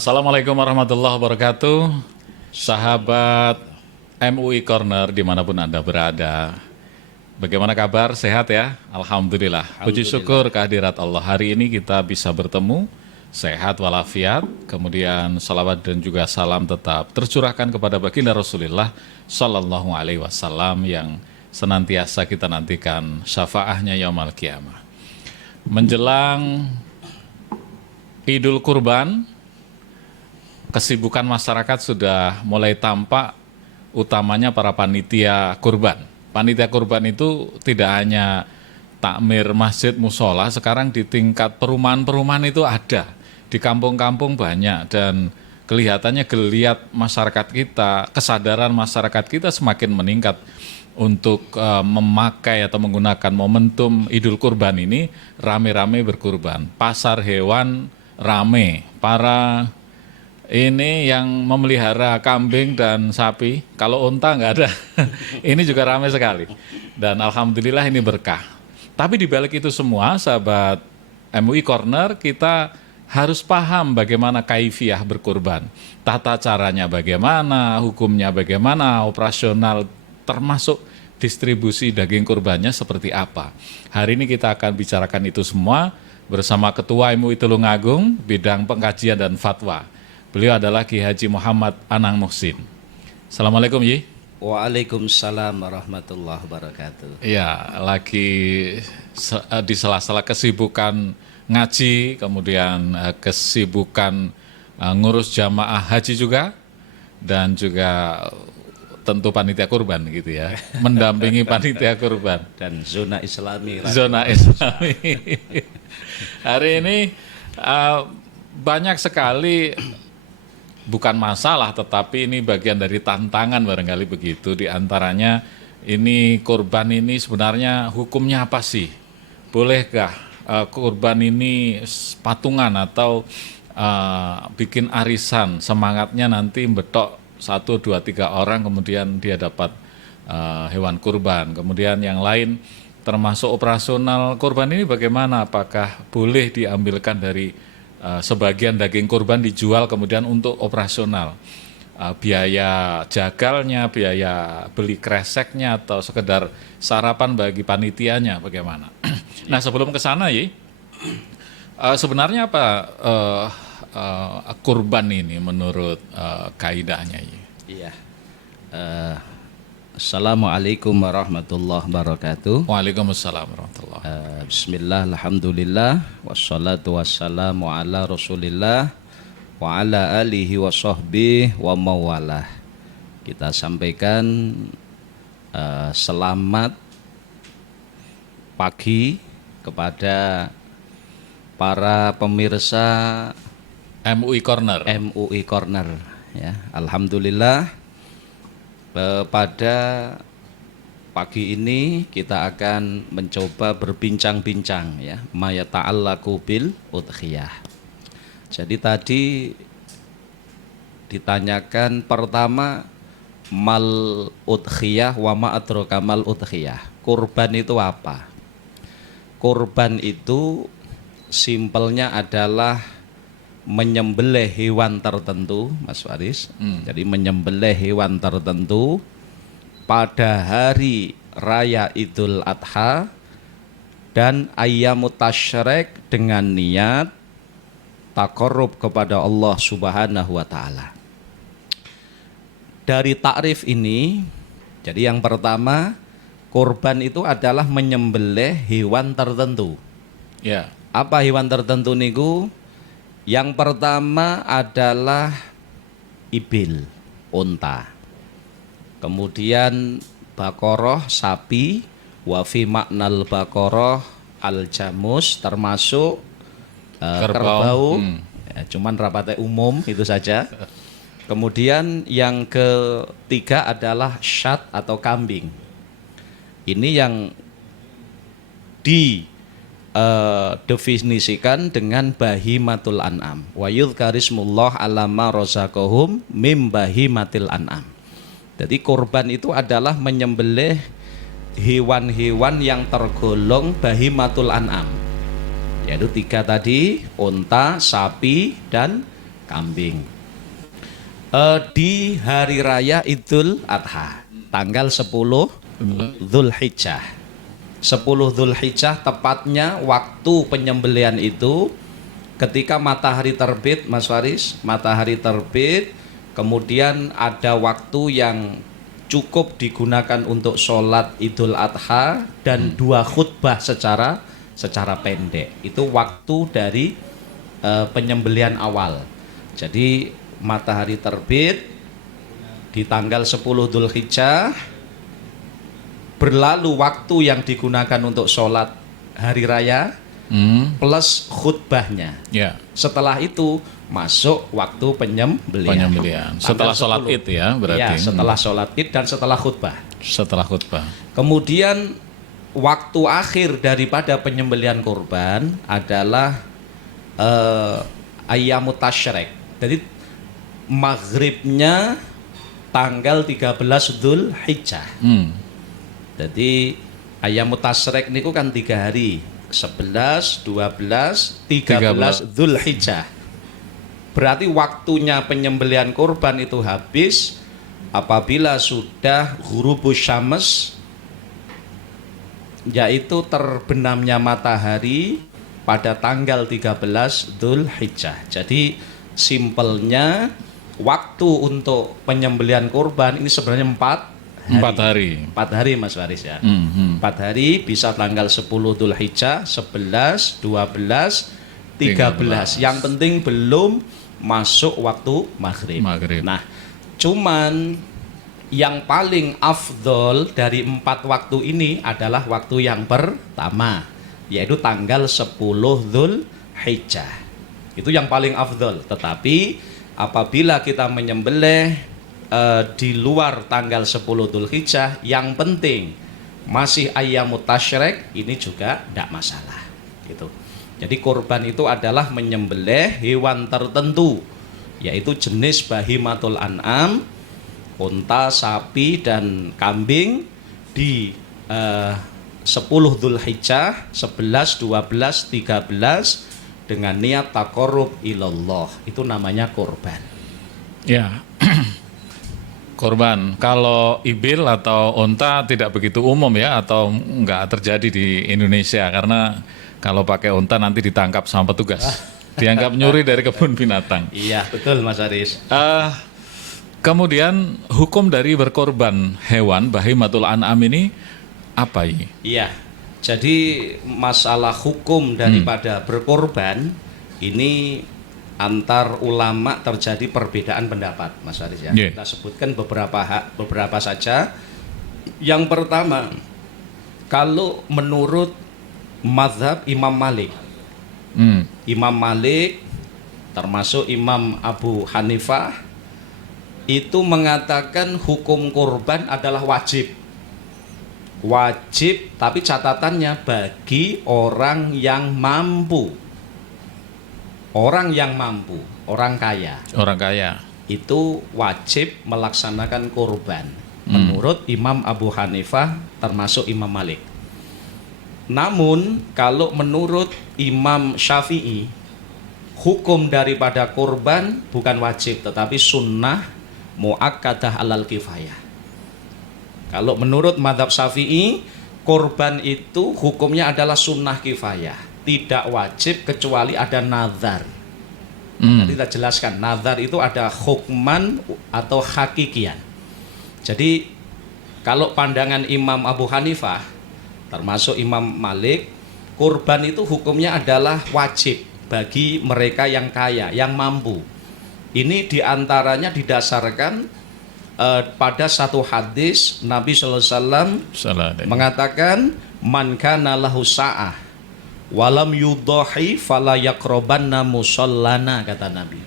Assalamualaikum warahmatullahi wabarakatuh. Sahabat MUI Corner dimanapun Anda berada. Bagaimana kabar? Sehat ya? Alhamdulillah. Puji syukur kehadirat Allah. Hari ini kita bisa bertemu sehat walafiat. Kemudian salawat dan juga salam tetap tercurahkan kepada baginda Rasulullah Sallallahu Alaihi Wasallam yang senantiasa kita nantikan syafaahnya yaumul qiyamah. Menjelang Idul Kurban, kesibukan masyarakat sudah mulai tampak, utamanya para panitia kurban. Panitia kurban itu tidak hanya takmir masjid musola, sekarang di tingkat perumahan-perumahan itu ada. Di kampung-kampung banyak dan kelihatannya geliat masyarakat kita, kesadaran masyarakat kita semakin meningkat untuk memakai atau menggunakan momentum Idul Kurban ini rame-rame berkurban. Pasar hewan rame, para ini yang memelihara kambing dan sapi, kalau unta nggak ada, ini juga ramai sekali. Dan alhamdulillah ini berkah. Tapi di balik itu semua, sahabat MUI Corner, kita harus paham bagaimana kaifiah berkurban. Tata caranya bagaimana, hukumnya bagaimana, operasional termasuk distribusi daging kurbannya seperti apa. Hari ini kita akan bicarakan itu semua bersama Ketua MUI Tulungagung, bidang pengkajian dan fatwa. Beliau adalah Ki Haji Muhammad Anang Muhsin. Assalamualaikum Yi. Waalaikumsalam warahmatullahi wabarakatuh. Ya, lagi di sela-sela kesibukan ngaji, kemudian kesibukan ngurus jamaah haji juga, dan juga tentu panitia kurban gitu ya, mendampingi panitia kurban. Dan zona islami. Zona islami. Hari ini banyak sekali, bukan masalah, tetapi ini bagian dari tantangan barangkali begitu. Di antaranya ini kurban ini sebenarnya hukumnya apa sih? Bolehkah kurban ini patungan atau bikin arisan, semangatnya nanti betok 1, 2, 3 orang kemudian dia dapat hewan kurban. Kemudian yang lain termasuk operasional kurban ini bagaimana? Apakah boleh diambilkan dari sebagian daging kurban dijual kemudian untuk operasional, biaya jagalnya, biaya beli kreseknya, atau sekedar sarapan bagi panitianya, bagaimana? Nah, sebelum ke sana ya, sebenarnya apa kurban ini menurut kaidahnya ya? Iya. Assalamualaikum warahmatullahi wabarakatuh. Waalaikumsalam warahmatullahi wabarakatuh. Bismillah, alhamdulillah, wassalatu wassalamu ala rasulillah wa ala alihi wa sahbihi wa mawalah. Kita sampaikan selamat pagi kepada para pemirsa MUI Corner. MUI Corner ya. Alhamdulillah, pada pagi ini kita akan mencoba berbincang-bincang ya, ma yata'allaqu bil udhiyah. Jadi tadi ditanyakan pertama, mal udhiyah wa ma adraka mal udhiyah. Kurban itu apa? Kurban itu simpelnya adalah menyembelih hewan tertentu, Mas Faris. Jadi menyembelih hewan tertentu pada hari raya Idul Adha dan ayyamut tasyrik dengan niat taqarrub kepada Allah Subhanahu wa taala. Dari takrif ini, jadi yang pertama, kurban itu adalah menyembelih hewan tertentu. Ya. Apa hewan tertentu niku? Yang pertama adalah ibil, unta. Kemudian bakoroh, sapi. Wa fi maknal bakoroh al-jamus, termasuk kerbau. Ya, cuman rapatnya umum itu saja. Kemudian yang ketiga adalah syat atau kambing. Ini yang definisikan dengan bahimatul an'am. Wa yudhkarismullah ala ma razaqahum mim bahimatil an'am. Jadi kurban itu adalah menyembelih hewan-hewan yang tergolong bahimatul an'am. Yaitu 3 tadi, unta, sapi, dan kambing. Di hari raya Idul Adha, tanggal 10 Dzulhijjah. 10 Dzulhijjah tepatnya waktu penyembelihan itu ketika matahari terbit, Mas Faris, matahari terbit, kemudian ada waktu yang cukup digunakan untuk sholat Idul Adha dan 2 khutbah secara pendek. Itu waktu dari penyembelihan awal. Jadi matahari terbit di tanggal 10 Dzulhijjah, berlalu waktu yang digunakan untuk sholat hari raya plus khutbahnya. Ya. Setelah itu masuk waktu penyembelihan. Setelah sholat Id ya berarti. Ya, setelah sholat Id dan setelah khutbah. Setelah khutbah. Kemudian waktu akhir daripada penyembelihan kurban adalah ayyamut tasyrik. Jadi maghribnya tanggal 13 Dzulhijjah. Jadi ayyamut tasyrik niku kan 3 hari, 11, 12, 13 Dzulhijjah. Berarti waktunya penyembelihan kurban itu habis apabila sudah ghurubus syams, yaitu terbenamnya matahari pada tanggal 13 Dzulhijjah. Jadi simpelnya waktu untuk penyembelihan kurban ini sebenarnya 4 hari. 4 hari Mas Faris ya. 4 hari bisa tanggal 10 Dzulhijjah, 11, 12, 13. Yang penting belum masuk waktu maghrib. Nah, cuman yang paling afdol dari 4 waktu ini adalah waktu yang pertama, yaitu tanggal 10 Dzulhijjah. Itu yang paling afdol. Tetapi apabila kita menyembelih di luar tanggal 10 Dzulhijjah, yang penting masih ayyamut tasyrik, ini juga tidak masalah gitu. Jadi kurban itu adalah menyembelih hewan tertentu, yaitu jenis bahimatul an'am, unta, sapi dan kambing di 10 Dzulhijjah, 11, 12, 13 dengan niat taqarrub ilallah. Itu namanya kurban. Ya. Kurban. Kalau ibil atau unta tidak begitu umum ya, atau enggak terjadi di Indonesia, karena kalau pakai unta nanti ditangkap sama petugas. Dianggap nyuri dari kebun binatang. Iya, betul Mas Aris. Kemudian hukum dari berkorban hewan bahimatul an'am ini apa ini? Iya. Jadi masalah hukum daripada berkorban ini antar ulama terjadi perbedaan pendapat, Mas Aris ya. Kita sebutkan beberapa saja. Yang pertama, kalau menurut mazhab Imam Malik, Imam Malik termasuk Imam Abu Hanifah itu mengatakan hukum kurban adalah wajib, tapi catatannya bagi orang yang mampu. Orang yang mampu, orang kaya itu wajib melaksanakan kurban menurut Imam Abu Hanifah termasuk Imam Malik. Namun kalau menurut Imam Syafi'i, hukum daripada kurban bukan wajib tetapi sunnah muakkadah alal kifayah. Kalau menurut mazhab Syafi'i, kurban itu hukumnya adalah sunnah kifayah, tidak wajib kecuali ada nazar. Nanti kita jelaskan, nazar itu ada hukman atau hakikian. Jadi kalau pandangan Imam Abu Hanifah termasuk Imam Malik, kurban itu hukumnya adalah wajib bagi mereka yang kaya, yang mampu. Ini diantaranya didasarkan pada satu hadis Nabi SAW mengatakan, man kana lahu sa'ah walam yudahi fala yaqrabanna musallana, kata Nabi.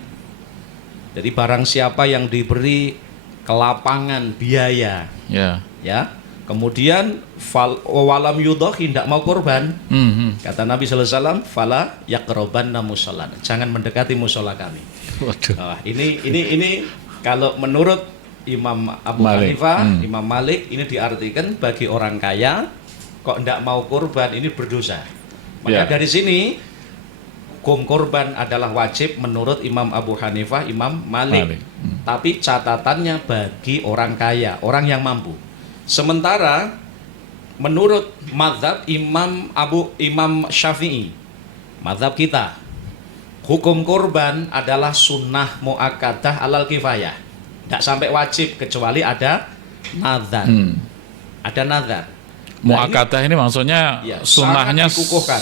Jadi barang siapa yang diberi kelapangan biaya, ya, kemudian walam yudahi, tidak mau kurban, kata Nabi SAW, fala yaqrabanna musallana, jangan mendekati musola kami. Nah, ini kalau menurut Imam Abu Hanifah, Imam Malik, ini diartikan bagi orang kaya kok tidak mau kurban ini berdosa. Maka dari sini hukum korban adalah wajib menurut Imam Abu Hanifah, Imam Malik. Malik. Tapi catatannya bagi orang kaya, orang yang mampu. Sementara menurut mazhab Imam Syafi'i, mazhab kita, hukum korban adalah sunnah muakkadah alal kifayah. Tidak sampai wajib kecuali ada nazar. Ada nazar. Muakkadah ini maksudnya ya, sunnahnya sangat dikukuhkan.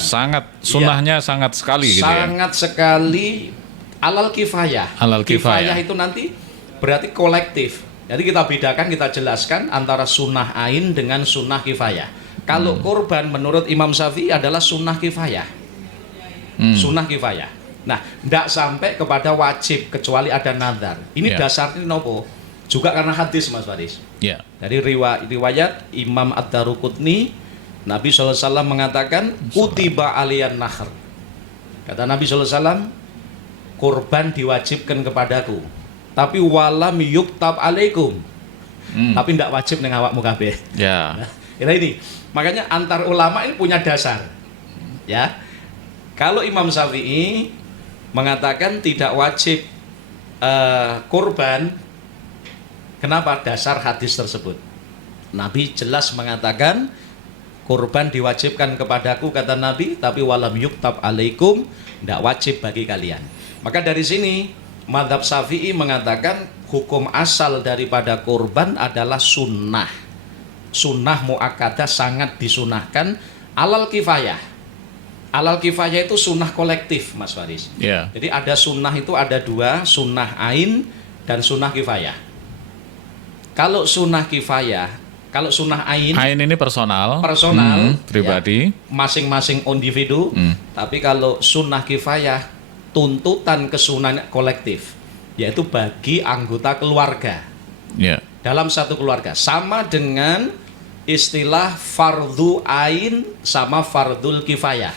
Sunnahnya sangat sekali gitu ya. Sangat sekali alal kifayah. Alal kifayah. Itu nanti berarti kolektif. Jadi kita bedakan, kita jelaskan antara sunnah ain dengan sunnah kifayah. Kalau korban menurut Imam Syafi'i adalah sunnah kifayah. Sunnah kifayah. Nah, tidak sampai kepada wajib kecuali ada nazar. Ini dasarnya nopo? Juga karena hadis, Mas Faris. Ya. Dari riwayat Imam Ad-Daruqutni, Nabi SAW mengatakan kutiba aliyan nahr. Kata Nabi SAW, kurban diwajibkan kepadaku, tapi walam yuktab alaikum. Tapi tidak wajib neng awakmu kabeh. Ya. Nah, ini makanya antar ulama ini punya dasar. Ya. Kalau Imam Syafi'i mengatakan tidak wajib kurban. Kenapa? Dasar hadis tersebut. Nabi jelas mengatakan kurban diwajibkan kepadaku, kata Nabi, tapi walam yuktab alaikum, tidak wajib bagi kalian. Maka dari sini mazhab Syafi'i mengatakan hukum asal daripada kurban adalah sunnah. Sunnah muakkadah, sangat disunahkan, alal kifayah. Alal kifayah itu sunnah kolektif, Mas Faris. Ya. Jadi ada sunnah itu ada dua, sunnah ain dan sunnah kifayah. Kalau sunnah kifayah, kalau sunnah ain ini personal, pribadi, ya, masing-masing individu. Tapi kalau sunnah kifayah, tuntutan kesunahan kolektif, yaitu bagi anggota keluarga. Ya. Dalam satu keluarga, sama dengan istilah fardu ain sama fardul kifayah.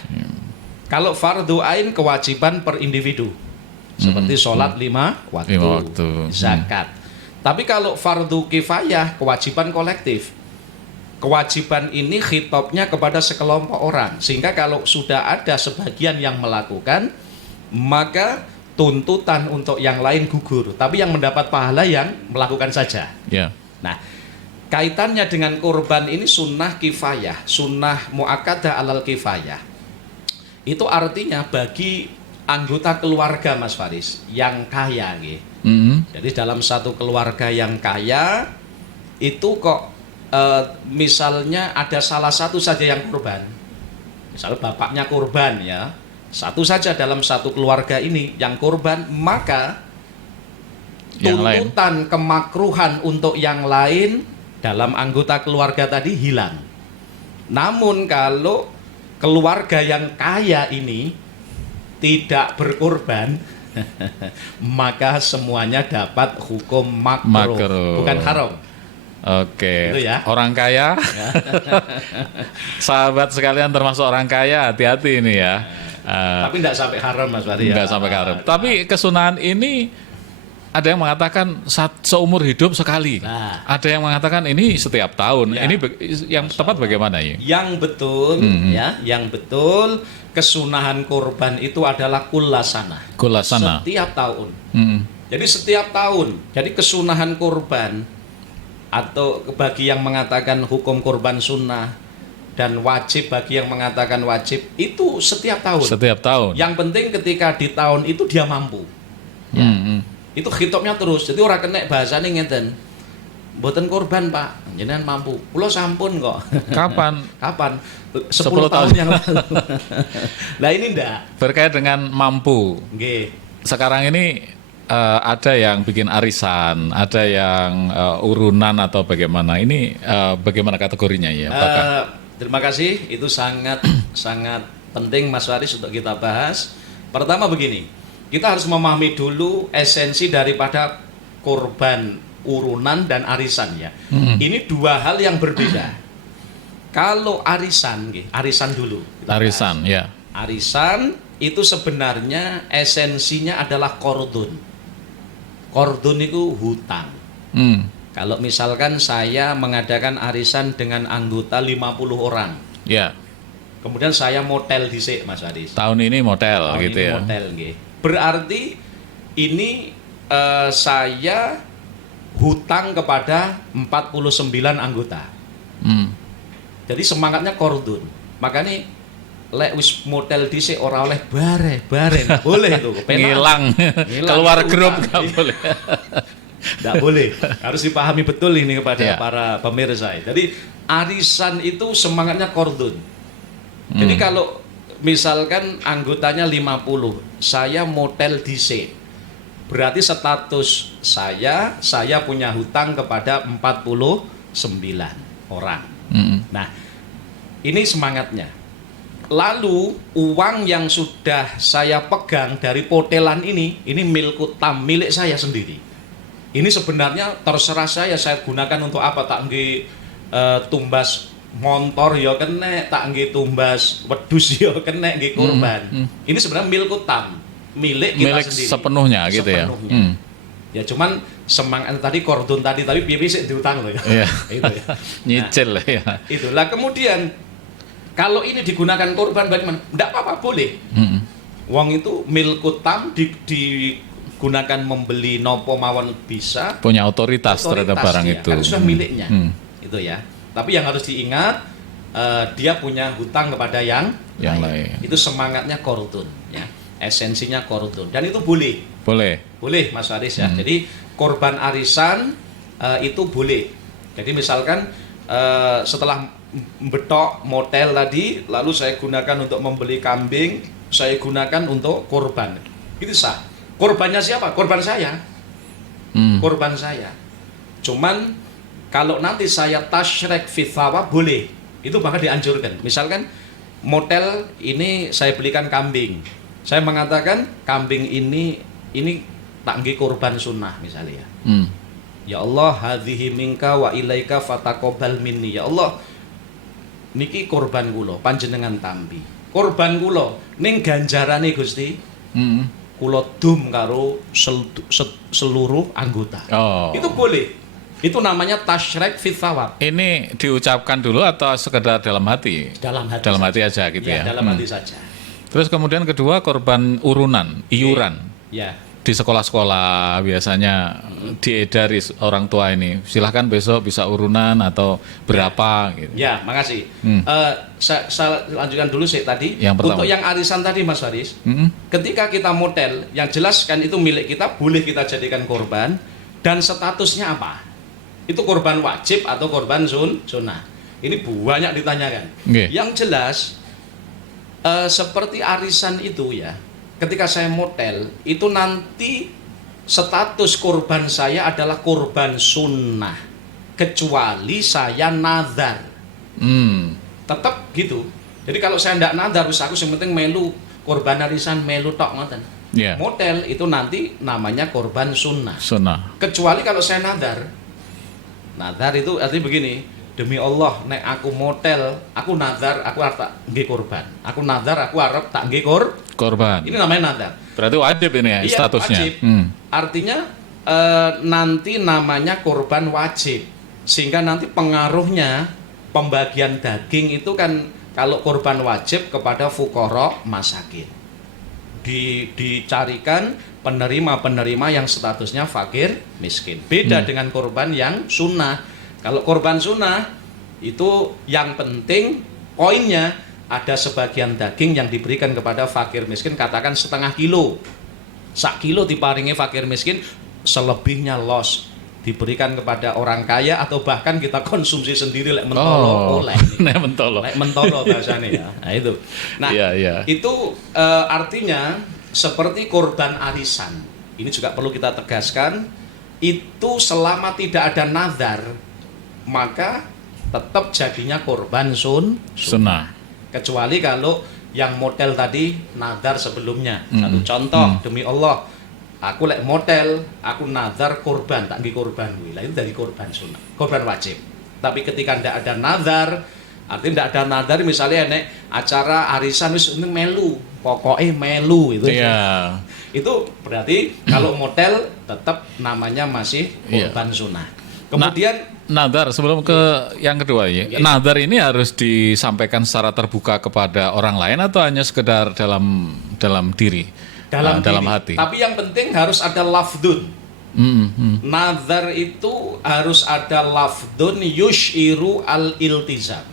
Kalau fardu ain kewajiban per individu, seperti sholat 5 waktu, zakat. Tapi kalau fardu kifayah kewajiban kolektif. Kewajiban ini khitabnya kepada sekelompok orang, sehingga kalau sudah ada sebagian yang melakukan, maka tuntutan untuk yang lain gugur, tapi yang mendapat pahala yang melakukan saja. Ya. Nah, kaitannya dengan kurban ini sunnah kifayah, sunnah muakkadah alal kifayah. Itu artinya bagi anggota keluarga, Mas Faris, yang kaya gitu. Jadi dalam satu keluarga yang kaya itu kok misalnya ada salah satu saja yang kurban, misalnya bapaknya kurban, ya, satu saja dalam satu keluarga ini yang kurban, maka tuntutan kemakruhan untuk yang lain dalam anggota keluarga tadi hilang. Namun kalau keluarga yang kaya ini tidak berkurban, maka semuanya dapat hukum makruh, bukan haram. Oke. Itu ya. Orang kaya, sahabat sekalian termasuk orang kaya, hati-hati ini ya. Tapi tidak sampai haram, Mas Fahri. Tidak sampai haram. Tapi kesunahan ini ada yang mengatakan seumur hidup sekali. Nah. Ada yang mengatakan ini setiap tahun. Ya. Ini yang tepat bagaimana ya? Yang betul, ya, yang betul. Kesunahan kurban itu adalah kullasana. Setiap tahun. Jadi setiap tahun. Jadi kesunahan kurban atau bagi yang mengatakan hukum kurban sunnah dan wajib bagi yang mengatakan wajib itu setiap tahun. Setiap tahun. Yang penting ketika di tahun itu dia mampu. Ya. Itu khitabnya terus. Jadi orang kena bahasanya ngeten. Mboten kurban, Pak. Jenengan mampu. Kula sampun kok. Kapan? Kapan? 10 tahun yang lalu. Nah ini ndak. Berkait dengan mampu. Nggih. Sekarang ini ada yang bikin arisan, ada yang urunan atau bagaimana. Ini bagaimana kategorinya ya? Terima kasih. Itu sangat sangat penting, Mas Waris, untuk kita bahas. Pertama begini. Kita harus memahami dulu esensi daripada kurban urunan dan arisan ya. Ini dua hal yang berbeda. Kalau arisan, arisan dulu. Arisan, ya. Arisan itu sebenarnya esensinya adalah kordun. Kordun itu hutang. Kalau misalkan saya mengadakan arisan dengan anggota 50 orang. Ya. Kemudian saya motel dhisik Mas Haris. Tahun ini model Tahun gitu ini ya. motel nggih. Berarti ini saya hutang kepada 49 anggota. Jadi semangatnya kordun. Makanya lek wis motel dhisik ora oleh bare nggak boleh itu. Ngilang. Keluar grup nggak boleh. Nggak boleh. Harus dipahami betul ini kepada Ya. para pemirsa. Jadi arisan itu semangatnya kordun. Jadi kalau misalkan anggotanya 50, saya motel dhisik. Berarti status saya punya hutang kepada 49 orang. Nah, ini semangatnya. Lalu uang yang sudah saya pegang dari potelan ini milku tam, milik saya sendiri. Ini sebenarnya terserah saya gunakan untuk apa, tak nggih tumbas motor ya kena, tak nggih tumbas wedhus ya kena nggih kurban. Ini sebenarnya milku tam, milik kita Milik sendiri. sepenuhnya gitu ya. Ya cuman semangat tadi kordon tadi tapi piye sik diutang loh ya. Iya. Itu ya. Nyicil ya. Itulah kemudian kalau ini digunakan korban bagaimana? Tidak apa-apa boleh. Wong itu milku tam digunakan membeli nopo mawon bisa. Punya otoritas terhadap barang ya, itu. kan sudah miliknya. Itu ya. Tapi yang harus diingat dia punya hutang kepada yang lain. Itu semangatnya kordon ya. Esensinya kordon dan itu boleh. Boleh Mas Haris ya. Jadi korban arisan itu boleh. Jadi misalkan setelah betok motel tadi lalu saya gunakan untuk membeli kambing, saya gunakan untuk korban. Itu sah. Korbannya siapa? Korban saya. Korban saya. Cuman kalau nanti saya tasyrek fi thawab boleh. Itu bahkan dianjurkan. Misalkan motel ini saya belikan kambing. Saya mengatakan kambing ini tak nggih korban sunnah misalnya. Ya Allah, hadhihi minka wa ilaika fataqabbal minni. Ya Allah, niki korban kula, panjenengan tampi. Korban kula ning ganjarane Gusti. Kula dum karo seluruh anggota. Itu boleh. Itu namanya tasyrek fi thawab. Ini diucapkan dulu atau sekedar dalam hati? Dalam hati. Dalam hati aja gitu ya. Dalam hati saja. Terus kemudian kedua korban iuran. Ya. Di sekolah-sekolah biasanya diedari orang tua ini. Silahkan besok bisa urunan atau berapa gitu. Ya, makasih. Saya lanjutkan dulu sih tadi. Yang pertama. Untuk yang arisan tadi Mas Haris, ketika kita motel, yang jelas kan itu milik kita, boleh kita jadikan korban dan statusnya apa? Itu korban wajib atau korban sunnah. Ini banyak ditanyakan. Yang jelas seperti arisan itu ya. Ketika saya motel, itu nanti status korban saya adalah korban sunnah. Kecuali saya nazar. Tetap gitu. Jadi kalau saya tidak nazar, aku yang penting melu korban arisan, melu tok ngoten. Motel itu nanti namanya korban sunnah. Kecuali kalau saya nazar. Nazar itu artinya begini, demi Allah, nek aku motel, aku nazar, aku arep tak nggih korban. Aku nazar, aku arep tak nggih korban. Ini namanya nazar. Berarti wajib ini ya statusnya. Wajib. Artinya nanti namanya korban wajib. Sehingga nanti pengaruhnya pembagian daging itu kan kalau korban wajib kepada fuqara masakin. Dicarikan penerima-penerima yang statusnya fakir miskin. Beda dengan korban yang sunnah. Kalau korban sunnah itu yang penting poinnya ada sebagian daging yang diberikan kepada fakir miskin, katakan setengah kilo. 1 kilo diparingi fakir miskin, selebihnya los diberikan kepada orang kaya atau bahkan kita konsumsi sendiri lek mentolo oleh. mentolo. Lek mentolo bahasanya ya. Nah itu. Nah, itu artinya seperti korban arisan. Ini juga perlu kita tegaskan, itu selama tidak ada nazar maka tetap jadinya korban sunnah. Kecuali kalau yang model tadi nazar sebelumnya. Satu contoh, demi Allah, aku lek model, aku nazar korban, tak nggih korban kuwi. Lah itu dari korban sunnah, korban wajib. Tapi ketika ndak ada nazar, artinya ndak ada nazar misalnya nek acara arisan wis melu, pokoknya melu itu. Iya. Itu berarti kalau model tetap namanya masih korban sunnah. Kemudian Nadar sebelum ke yang kedua ya. Nadar ini harus disampaikan secara terbuka kepada orang lain atau hanya sekedar dalam diri, dalam diri. hati. Tapi yang penting harus ada lafdun. Nadar itu harus ada lafdun yushiru al-iltizam.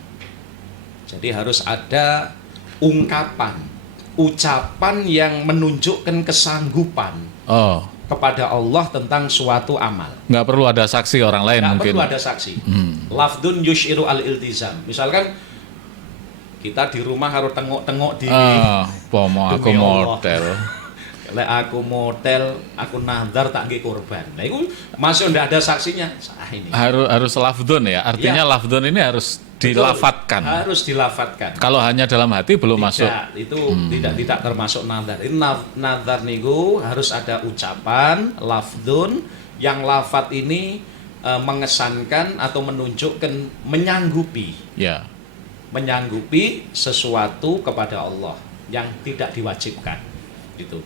Jadi harus ada ungkapan, ucapan yang menunjukkan kesanggupan. Kepada Allah tentang suatu amal. Nggak perlu ada saksi orang lain nggak mungkin. Perlu ada saksi. Lafdun yushiru al-iltizam. Misalkan kita di rumah harus tengok-tengok di pomo aku model. Lek aku model, aku nadar tak nggih korban. Nah itu masih ndak ada saksinya. Ini. Harus lafdun ya. Artinya lafdun ini harus dilafatkan. Harus dilafatkan. Kalau hanya dalam hati belum masuk. Itu tidak termasuk nadar. Ini nadar niku harus ada ucapan, lafdun, yang lafat ini mengesankan atau menunjukkan menyanggupi. Ya. Menyanggupi sesuatu kepada Allah yang tidak diwajibkan. Gitu.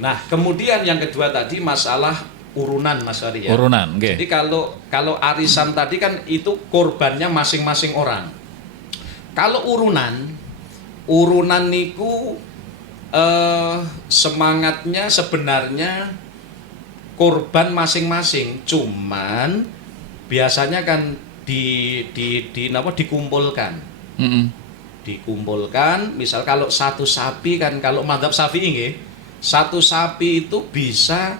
Nah, kemudian yang kedua tadi masalah urunan Mas Ari ya. Urunan, okay. Jadi kalau arisan tadi kan itu korbannya masing-masing orang. Kalau urunan niku semangatnya sebenarnya korban masing-masing, cuman biasanya kan dikumpulkan. Dikumpulkan, misal kalau satu sapi kan, kalau madzhab Syafi'i nggih, satu sapi itu bisa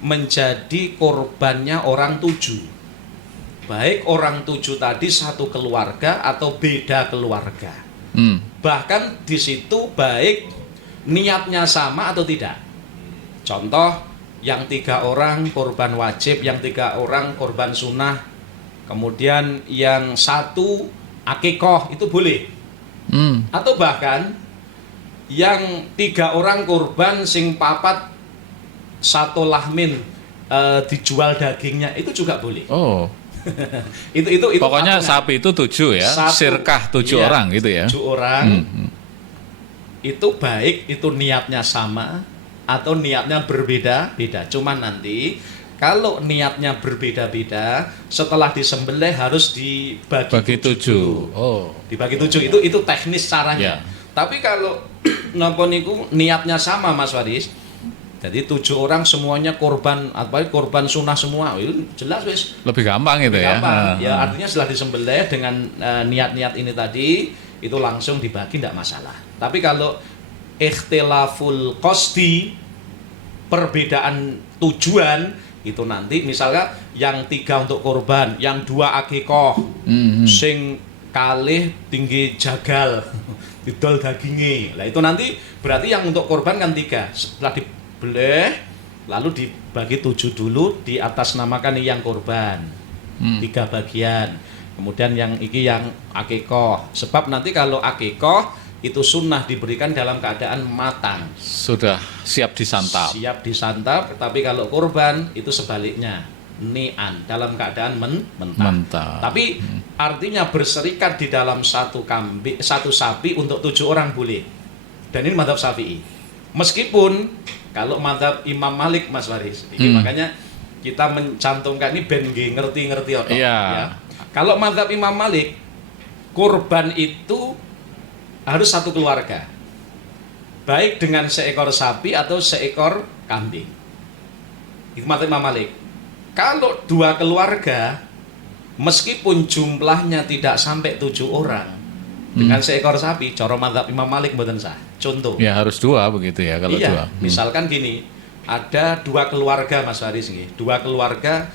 menjadi korbannya orang 7. Baik orang 7 tadi satu keluarga atau beda keluarga. Bahkan di situ baik niatnya sama atau tidak. Contoh, yang 3 orang korban wajib, yang 3 orang korban sunnah, kemudian yang 1 akikoh, itu boleh. Atau bahkan yang 3 orang korban sing papat satu lahmin dijual dagingnya, itu juga boleh. itu pokoknya patungan. sapi itu 7 ya, sirkah 7 orang gitu ya. 7 orang. Itu baik itu niatnya sama atau niatnya berbeda-beda. Cuman nanti kalau niatnya berbeda-beda, setelah disembelih harus dibagi 7. Dibagi 7 itu teknis caranya. Tapi kalau napa niku niatnya sama Mas Waris, jadi 7 orang semuanya korban sunnah semua, itu jelas wis. Lebih gampang itu ya. Ya artinya setelah disembelih dengan niat-niat ini tadi, itu langsung dibagi tidak masalah. Tapi kalau ikhtilaful qasdi, perbedaan tujuan, itu nanti misalnya yang 3 untuk korban, yang 2 akikoh, sing kalih tinggi jagal, didol dagingnya. Lah itu nanti berarti yang untuk korban kan 3. Setelah dibeleh, lalu dibagi 7 dulu, di atas namakan yang korban. 3 bagian. Kemudian yang akikoh. Sebab nanti kalau akikoh itu sunnah diberikan dalam keadaan matang. Sudah siap disantap. Siap disantap, tapi kalau korban itu sebaliknya. Ni'an, dalam keadaan mentah. Tapi artinya berserikat di dalam satu sapi untuk 7 orang boleh. Dan ini madzhab Syafi'i. Meskipun kalau madzhab Imam Malik Mas Waris, makanya kita mencantumkan ini ben ngerti-ngerti ya. Kalau madzhab Imam Malik, korban itu harus satu keluarga. Baik dengan seekor sapi atau seekor kambing. Itu madzhab Imam Malik. Kalau 2 keluarga, meskipun jumlahnya tidak sampai 7 orang, dengan seekor sapi, cara madzhab Imam Malik mboten sah. Contoh. Ya harus 2 begitu ya kalau 2. Misalkan gini, ada 2 keluarga Mas Haris nih. 2 keluarga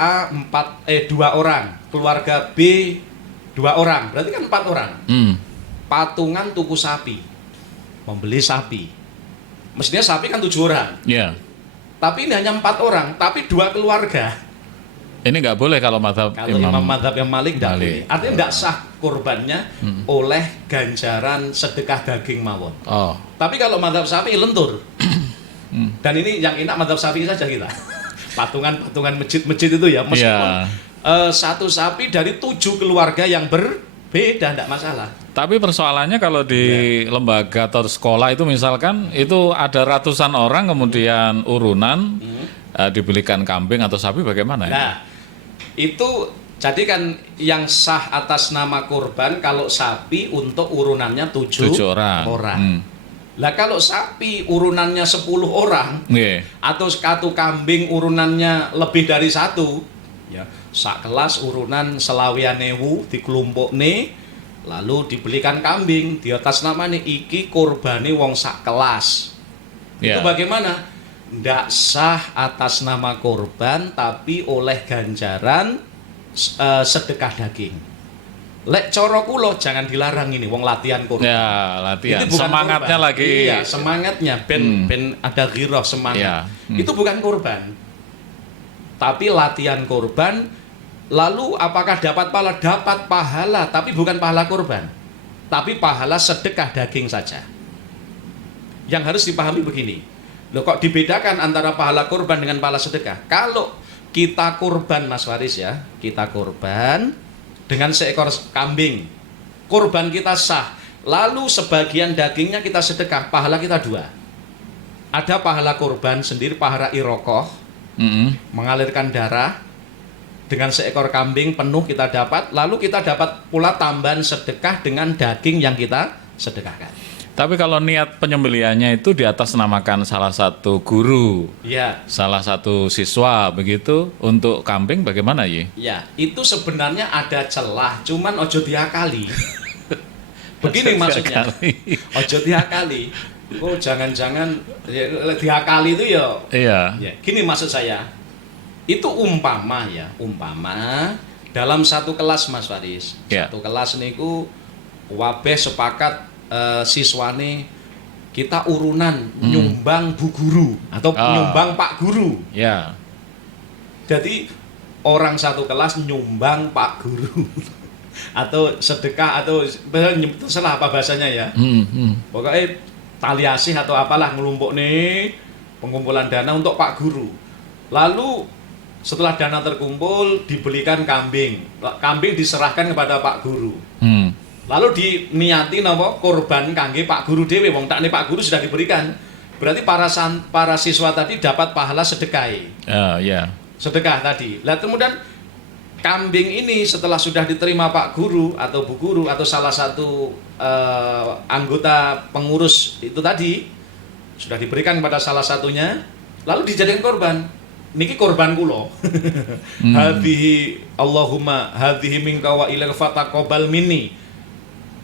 A 2 orang, keluarga B 2 orang, berarti kan 4 orang. Patungan tuku sapi, membeli sapi. Mestinya sapi kan 7 orang. Iya. Tapi ini hanya 4 orang, tapi 2 keluarga. Ini nggak boleh kalau madzhab Imam Madzhab yang Malik nggak boleh. Artinya nggak sah korbannya oleh ganjaran sedekah daging mawon. Tapi kalau madzhab Syafi'i lentur. Dan ini yang enak madzhab Syafi'i saja kita. Patungan masjid-masjid itu ya, meskipun satu sapi dari 7 keluarga yang berbeda tidak masalah. Tapi persoalannya kalau di lembaga atau sekolah itu misalkan itu ada ratusan orang kemudian urunan dibelikan kambing atau sapi bagaimana ya? Nah, Itu jadi kan yang sah atas nama kurban kalau sapi untuk urunannya 7 orang. Lah kalau sapi urunannya 10 orang Nggih. atau satu kambing urunannya lebih dari satu, ya sak kelas urunan selawian ewu dikelompokne lalu dibelikan kambing di atas nama nih iki kurbane wong sak kelas. Itu Ya. bagaimana? Ndak sah atas nama korban tapi oleh ganjaran sedekah daging. Lek cara kula jangan dilarang ini wong latihan korban. Ya, latihan. Itu bukan Semangatnya korban. lagi. Iya, semangatnya ben ada ghirah semangat. Iya. Itu bukan korban. Tapi latihan korban. Lalu apakah dapat pahala? Dapat pahala, tapi bukan pahala korban. Tapi pahala sedekah daging saja. Yang harus dipahami begini. Loh kok dibedakan antara pahala korban dengan pahala sedekah? Kalau kita korban Mas Faris ya, kita korban dengan seekor kambing. Korban kita sah. Lalu sebagian dagingnya kita sedekah, pahala kita 2. Ada pahala korban sendiri, pahala irokoh, mengalirkan darah. Dengan seekor kambing penuh kita dapat, lalu kita dapat pula tambahan sedekah dengan daging yang kita sedekahkan. Tapi kalau niat penyembelihannya itu di atas namakan salah satu guru, Ya, salah satu siswa begitu, untuk kambing bagaimana ya? ya, itu sebenarnya ada celah, cuman ojo diakali. Begini maksudnya, ojo diakali. Oh jangan-jangan ya, diakali itu ya. Iya. Ya, gini maksud saya. Itu umpama dalam satu kelas Mas Faris. Ya. Satu kelas niku wabeh sepakat siswane kita urunan nyumbang bu guru atau nyumbang pak guru. Ya. Jadi orang satu kelas nyumbang pak guru atau sedekah atau terserah apa bahasanya ya. Pokoknya tali asih atau apalah ngelumpuk nih pengumpulan dana untuk pak guru. Lalu setelah dana terkumpul dibelikan kambing. Kambing diserahkan kepada pak guru. Lalu diniati napa korban kangge pak guru dhewe wong takne pak guru sudah diberikan. Berarti para siswa tadi dapat pahala sedekah. Ya. Sedekah tadi. Lah kemudian kambing ini setelah sudah diterima pak guru atau bu guru atau salah satu anggota pengurus itu tadi sudah diberikan kepada salah satunya, lalu dijadikan korban. Niki korban kula. Hadhihi Allahumma hadhihi minka wa ilal fataqabbal minni.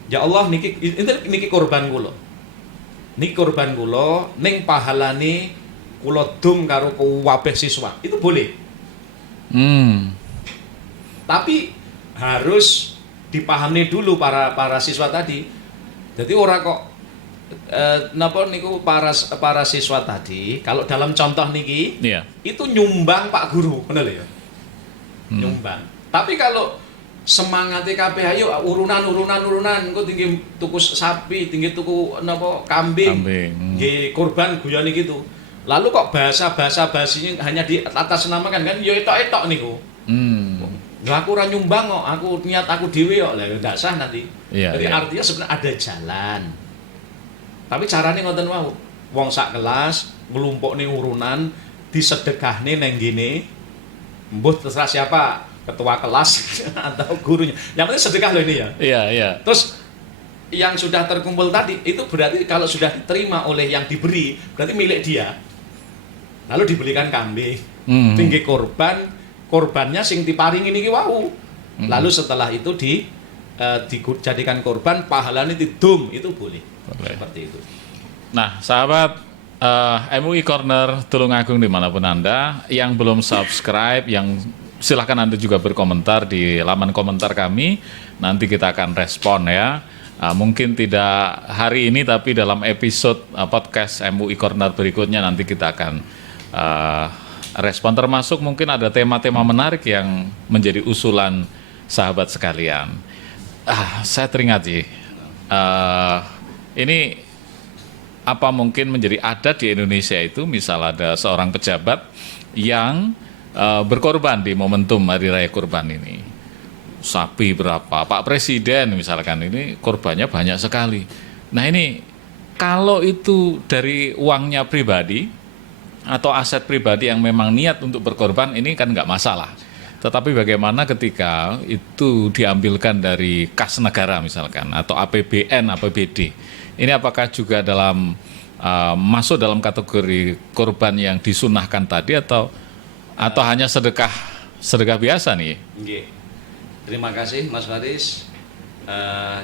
Ya Allah niki korban kula. Niki korban kula ning pahalane kula dum karo kabeh siswa. Itu boleh. Tapi harus dipahami dulu para siswa tadi. Jadi orang kok napa niku para siswa tadi kalau dalam contoh niki Iya. itu nyumbang Pak Guru, ngono lho ya. Nyumbang. Tapi kalau semangatnya kabeh ayo urunan engko tinggi tuku sapi, tinggi tuku napa kambing. Nggih korban guyon gitu. Lalu kok bahasa basinya hanya di atas namakan kan ya etok-etok niku. Lah aku ora nyumbang kok, aku niat aku dhewe kok. Lah ndak sah nanti. Iya, Jadi iya. artinya sebenarnya ada jalan. Tapi caranya ngoten wau. Wong sak kelas nglumpukne urunan disedekahne nang ngene. Mbuh terserah siapa, ketua kelas atau gurunya. Yang penting sedekah loh ini ya. Iya, iya. Terus yang sudah terkumpul tadi itu berarti kalau sudah diterima oleh yang diberi, berarti milik dia. Lalu dibelikan kambing. Tinggi korbannya sing diparingi niki wau. Lalu setelah itu dijadikan korban, pahalanya didum, itu boleh. Seperti itu. Nah, sahabat MUI Corner Tulungagung dimanapun Anda yang belum subscribe, yang silahkan Anda juga berkomentar di laman komentar kami. Nanti kita akan respon ya. Mungkin tidak hari ini, tapi dalam episode podcast MUI Corner berikutnya nanti kita akan respon, termasuk mungkin ada tema-tema menarik yang menjadi usulan sahabat sekalian. Saya teringat sih, ini apa mungkin menjadi adat di Indonesia itu, misal ada seorang pejabat yang berkorban di momentum Hari Raya Kurban ini. Sapi berapa, Pak Presiden misalkan, ini korbannya banyak sekali. Nah ini kalau itu dari uangnya pribadi atau aset pribadi yang memang niat untuk berkorban, ini kan nggak masalah. Tetapi bagaimana ketika itu diambilkan dari kas negara misalkan atau APBN, APBD? Ini apakah juga masuk dalam kategori korban yang disunahkan tadi atau hanya sedekah biasa nih? Nggih. Terima kasih Mas Faris.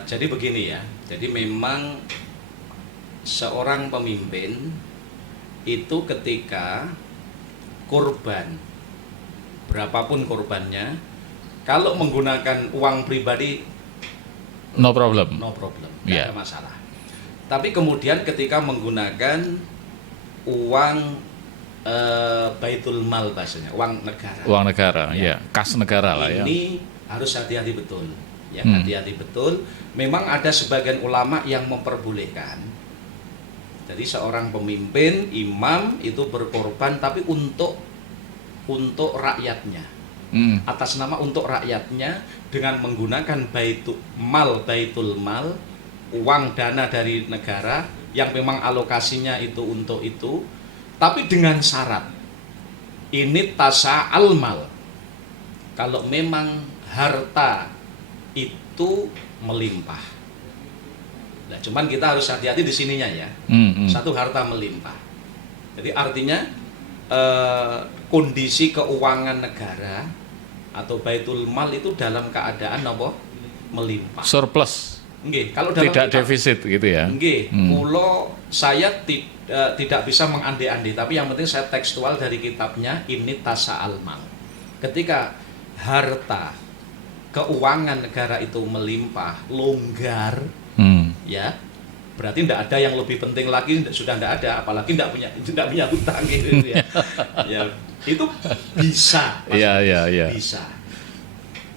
Jadi begini ya. Jadi memang seorang pemimpin itu ketika korban, berapapun korbannya, kalau menggunakan uang pribadi No problem. nggak Yeah. ada masalah. Tapi kemudian ketika menggunakan uang baitul mal bahasanya, uang negara. Uang negara, ya, kas negara lah ya. Ini harus hati-hati betul. Ya, hati-hati betul. Memang ada sebagian ulama yang memperbolehkan. Jadi seorang pemimpin, imam itu berkorban tapi untuk rakyatnya. Atas nama untuk rakyatnya dengan menggunakan baitul mal, uang dana dari negara yang memang alokasinya itu untuk itu, tapi dengan syarat ini tasa'al mal. Kalau memang harta itu melimpah. Nah, cuman kita harus hati-hati di sininya ya. Satu, harta melimpah. Jadi artinya kondisi keuangan negara atau baitul mal itu dalam keadaan apa? Melimpah. Surplus. Nggih, kalau dalam Tidak defisit gitu ya. Nggih, kula saya tidak bisa mengandai-andai, tapi yang penting saya tekstual dari kitabnya ini tasa'al mal. Ketika harta keuangan negara itu melimpah, longgar, ya berarti tidak ada yang lebih penting lagi, sudah tidak ada, apalagi tidak punya hutang gitu ya. Ya itu bisa, bisa.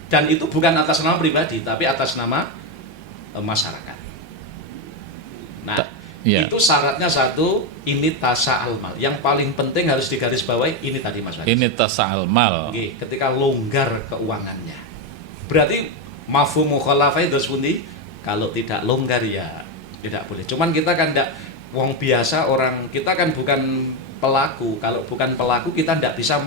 Dan itu bukan atas nama pribadi, tapi atas nama masyarakat. Nah, itu syaratnya satu, ini tasa'al mal. Yang paling penting harus digarisbawahi ini tadi Mas Faris. Ini tasa'al mal. Oke, ketika longgar keuangannya. Berarti mafhum mukhalafah itu pundi? Kalau tidak longgar ya tidak boleh. Cuman kita kan tidak wong biasa, orang kita kan bukan pelaku. Kalau bukan pelaku kita tidak bisa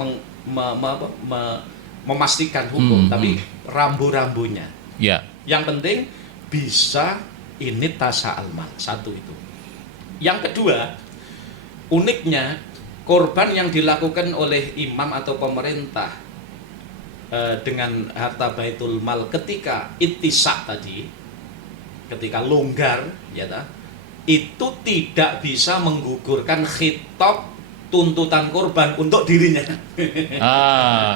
memastikan hukum, tapi rambu-rambunya. Ya. Yang penting bisa ini tasa'al mal. Satu itu. Yang kedua, uniknya korban yang dilakukan oleh imam atau pemerintah dengan harta baitul mal ketika ittisak tadi, ketika longgar, ya itu tidak bisa menggugurkan khitab tuntutan korban untuk dirinya.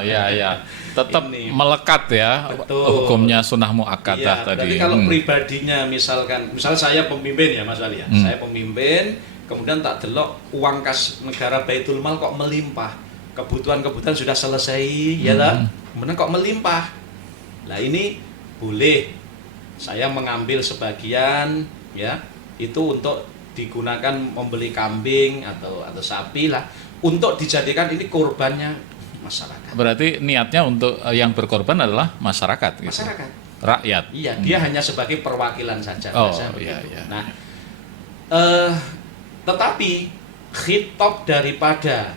Ya. Tetap Ini. melekat ya. Betul. Hukumnya sunnah muakkadah tadi. Berarti kalau pribadinya misal saya pemimpin ya Mas Ali ya. Saya pemimpin, kemudian tak delok uang kas negara baitul mal kok melimpah. Kebutuhan sudah selesai, ya lah. Kemudian kok melimpah. Nah, ini boleh saya mengambil sebagian ya, itu untuk digunakan membeli kambing atau sapi lah, untuk dijadikan ini korbannya masyarakat. Berarti niatnya untuk yang berkorban adalah masyarakat gitu. Masyarakat. Rakyat. Iya, dia hanya sebagai perwakilan saja. Oh, iya. Nah, tetapi khitab daripada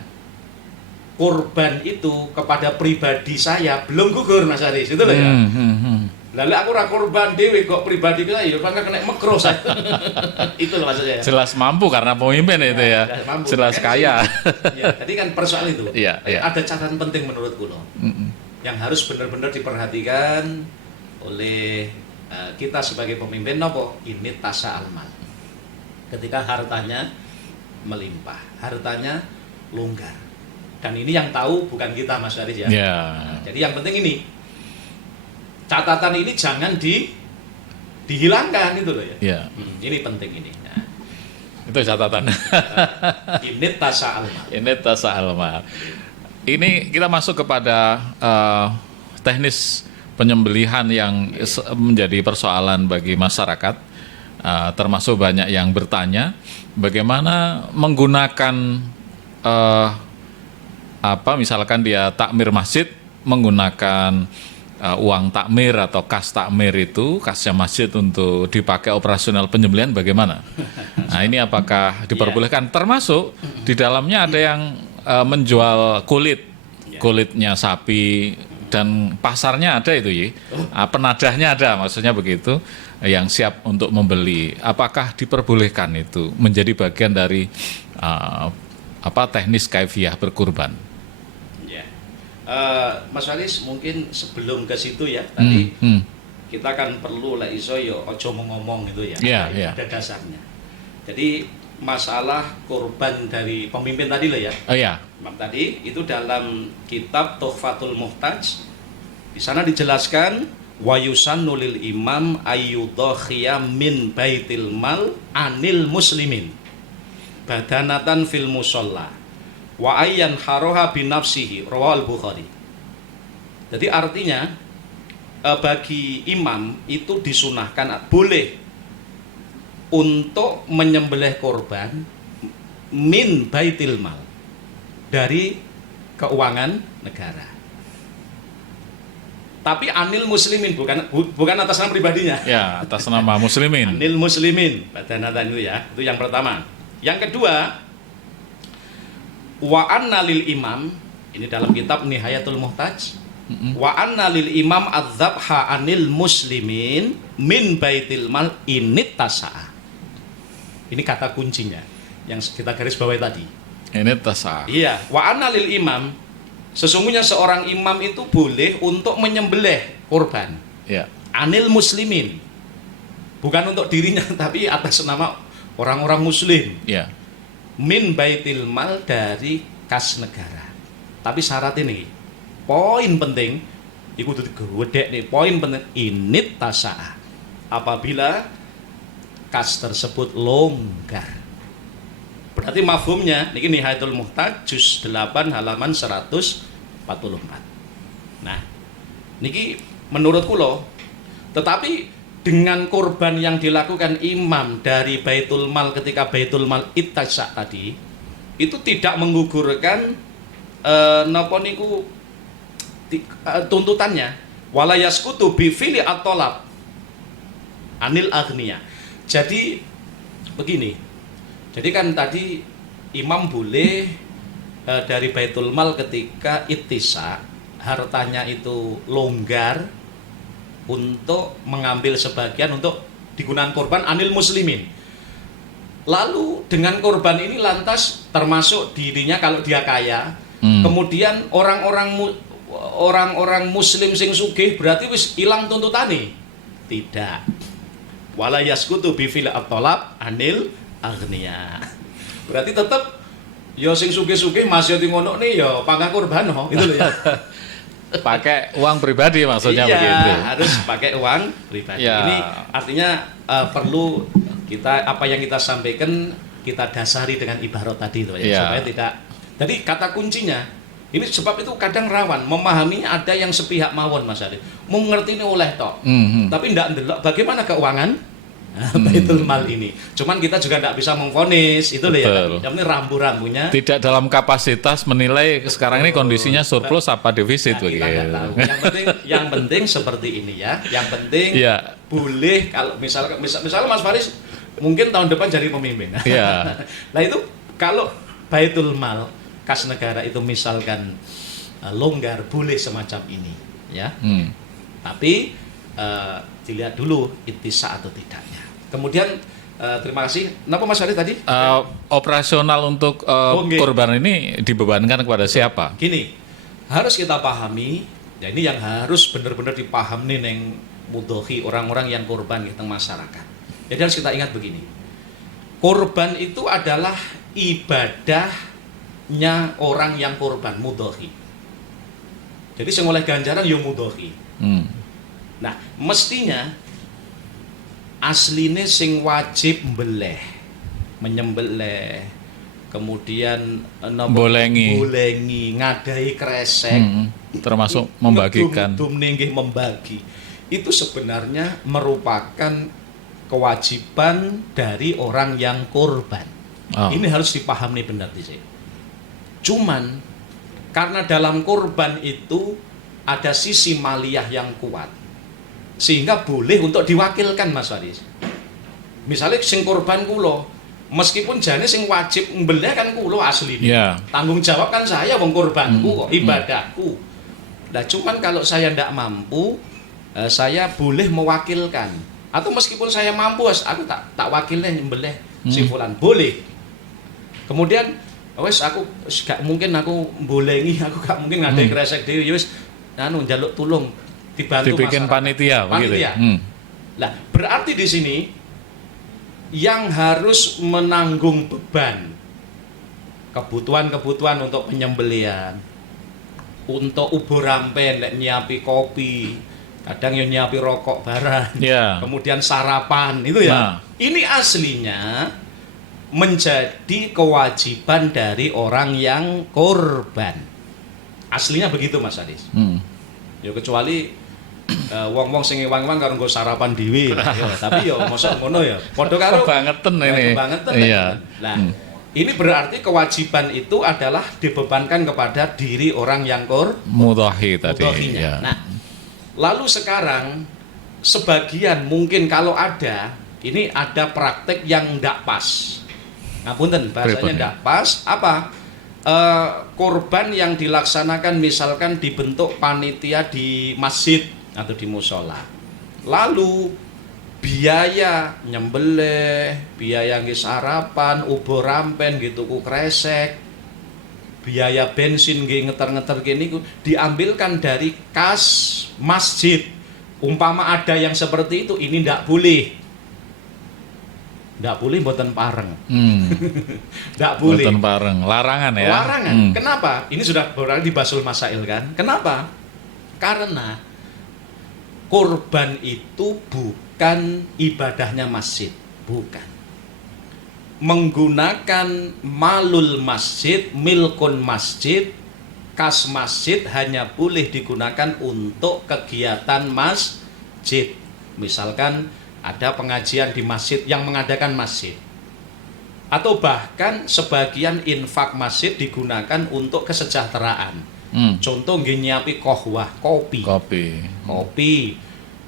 korban itu kepada pribadi saya belum gugur Mas Aris, itu loh ya. Lalu aku ora korban dewe kok pribadi kita ya bangga kena makro saya. Itu loh maksudnya. Jelas mampu karena pemimpin itu ya. Jelas kaya. Ya, tadi kan persoalan itu. Iya. Ada catatan penting menurutku loh. Yang harus benar-benar diperhatikan oleh kita sebagai pemimpin nopo, ini tasa'al mal. Ketika hartanya melimpah, hartanya longgar. Dan ini yang tahu bukan kita Mas Haris ya. Nah, jadi yang penting ini catatan ini jangan dihilangkan itu loh ya. Ini penting ini. Nah, itu catatan. Ini tasa'al mal. Ini tasa'al mal. Ini kita masuk kepada teknis penyembelihan yang menjadi persoalan bagi masyarakat, termasuk banyak yang bertanya bagaimana menggunakan misalkan dia takmir masjid menggunakan uang takmir atau kas takmir itu, kasnya masjid untuk dipakai operasional penyembelihan bagaimana? Nah, ini apakah diperbolehkan? Termasuk di dalamnya ada yang menjual kulitnya sapi dan pasarnya ada itu ya. Penadahnya ada, maksudnya begitu, yang siap untuk membeli. Apakah diperbolehkan itu menjadi bagian dari teknis kaifiah berkurban? Ya. Mas Faris, mungkin sebelum ke situ ya, tadi kita kan perlu lah iso yo ojo ngomong itu ya. Ada dasarnya. Jadi masalah korban dari pemimpin tadi loh ya. Oh ya. Imam tadi itu dalam kitab Tuhfatul Muhtaj, di sana dijelaskan wa yusannu lil imam ayyudakhiya min baitil mal anil muslimin badanatan fil musalla wa ayyan haroha binafsihi rawal Bukhari. Jadi artinya bagi imam itu disunahkan, boleh untuk menyembelih korban min baitil mal, dari keuangan negara. Tapi anil muslimin, bukan atas nama pribadinya. Ya, atas nama muslimin. Anil muslimin, badanatan itu ya. Itu yang pertama. Yang kedua, wa anna lil imam, ini dalam kitab Nihayatul Muhtaj. Wa anna lil imam adzabha anil muslimin min baitil mal init tasa'a. Ini kata kuncinya yang kita garis bawahi tadi. Ini tasa'a. Iya, wa anna lil imam, sesungguhnya seorang imam itu boleh untuk menyembelih korban. Ya. Anil muslimin. Bukan untuk dirinya tapi atas nama orang-orang muslim. Ya. Min baitil mal, dari kas negara. Tapi syarat ini, poin penting, iku kudu digedhek nih, poin penting init tasa'a. Apabila kas tersebut longgar. Berarti mafhumnya niki Nihayatul Muhtaj juz 8 halaman 144. Nah, niki menurut kula, tetapi dengan korban yang dilakukan imam dari Baitul Mal ketika Baitul Mal ittasa tadi, itu tidak menggugurkan napa niku tuntutannya, wala yaskutu bi fili at-talab anil aghniya. Jadi begini. Jadi kan tadi imam boleh dari Baitul Mal ketika ittisa, hartanya itu longgar untuk mengambil sebagian untuk digunakan korban anil muslimin. Lalu dengan korban ini lantas termasuk dirinya kalau dia kaya, kemudian orang-orang muslim sing sugih berarti wis ilang tuntutane. Tidak. Wala yaskutu bi fil at-talab anil aghniya. Berarti tetap ya sing sugih-sugih masih ngono nih ya pangkah korban no, itu loh ya. Pakai uang pribadi maksudnya iya, begitu. harus pakai uang pribadi. Ya. Ini artinya perlu kita apa yang kita sampaikan kita dasari dengan ibarat tadi itu ya, Ya. supaya tidak. Jadi kata kuncinya ini, sebab itu kadang rawan memahaminya, ada yang sepihak mawon Mas Ali. Mengerti ini oleh tok. Tapi ndak ndelok bagaimana keuangan Baitul Mal ini. Cuman kita juga ndak bisa memvonis itu loh ya. Yang penting rambu-rambunya. Tidak dalam kapasitas menilai sekarang ini kondisinya surplus apa defisit begitu. Yang penting seperti ini ya. Yang penting boleh kalau misalnya Mas Faris mungkin tahun depan jadi pemimpin. Iya. Nah itu kalau Baitul Mal kas negara itu misalkan longgar, boleh semacam ini ya. Tapi dilihat dulu ittisa atau tidaknya. Kemudian terima kasih. Kenapa Mas Ari tadi? Operasional untuk korban ini dibebankan kepada siapa? Gini, harus kita pahami. Ya ini yang harus benar-benar dipahami neng mudhohi orang-orang yang korban di tengah masyarakat. Jadi harus kita ingat begini. Korban itu adalah ibadahnya orang yang korban, mudhohi. Jadi sing oleh ganjaran yo mudhohi. Nah, mestinya asline sing wajib menyembelih, kemudian bolengi, ngadai kresek, termasuk membagikan. Membagi. Itu sebenarnya merupakan kewajiban dari orang yang korban. Ini harus dipahami benar di sini. Cuman karena dalam korban itu ada sisi maliyah yang kuat, sehingga boleh untuk diwakilkan Mas Faris. Misalnya sing korban kulo, meskipun jane sing wajib mbeleh kan kulo asli. Tanggung jawab kan saya wong korbanku kok, ibadahku. Nah, cuman kalau saya tidak mampu, saya boleh mewakilkan. Atau meskipun saya mampu, aku tak wakilnya nyembelih si fulan, boleh. Kemudian wes aku gak mungkin aku bolengi, aku gak mungkin ngadai kresek dhewe, wes njaluk tulung dibantu dibikin masyarakat. panitia begitu. Nah, berarti di sini yang harus menanggung beban kebutuhan-kebutuhan untuk penyembelihan, untuk ubur rampen, nyiapi kopi, kadang yang nyiapi rokok barang, kemudian sarapan itu ya. Ini aslinya menjadi kewajiban dari orang yang korban. Aslinya begitu Mas Adis. Ya kecuali wong-wong sing ewang-ewang karo nggo sarapan dhewe lah ya. Tapi ya mosok ngono ya. Padha karo kebangetan ini. Kebangetan. Iya. Nah, ini berarti kewajiban itu adalah dibebankan kepada diri orang yang mudhahi tadi. Ya. Nah, lalu sekarang sebagian mungkin kalau ada, ini ada praktek yang ndak pas. Ngapunten bahasanya ndak pas apa? Korban yang dilaksanakan misalkan dibentuk panitia di masjid atau di musola, lalu biaya nyembelih, biaya sarapan, ubur rampen gitu ku kresek, biaya bensin ngeter-ngeter gini diambilkan dari kas masjid. Umpama ada yang seperti itu, ini ndak boleh. Ndak boleh mboten pareng. Ndak boleh. Mboten pareng, larangan ya. Larangan. Kenapa? Ini sudah berarti di Basul Masail kan. Kenapa? Karena kurban itu bukan ibadahnya masjid, bukan. Menggunakan malul masjid, milkun masjid, kas masjid hanya boleh digunakan untuk kegiatan masjid. Misalkan ada pengajian di masjid yang mengadakan masjid, atau bahkan sebagian infak masjid digunakan untuk kesejahteraan. Contoh nyiapi kohwah, kopi.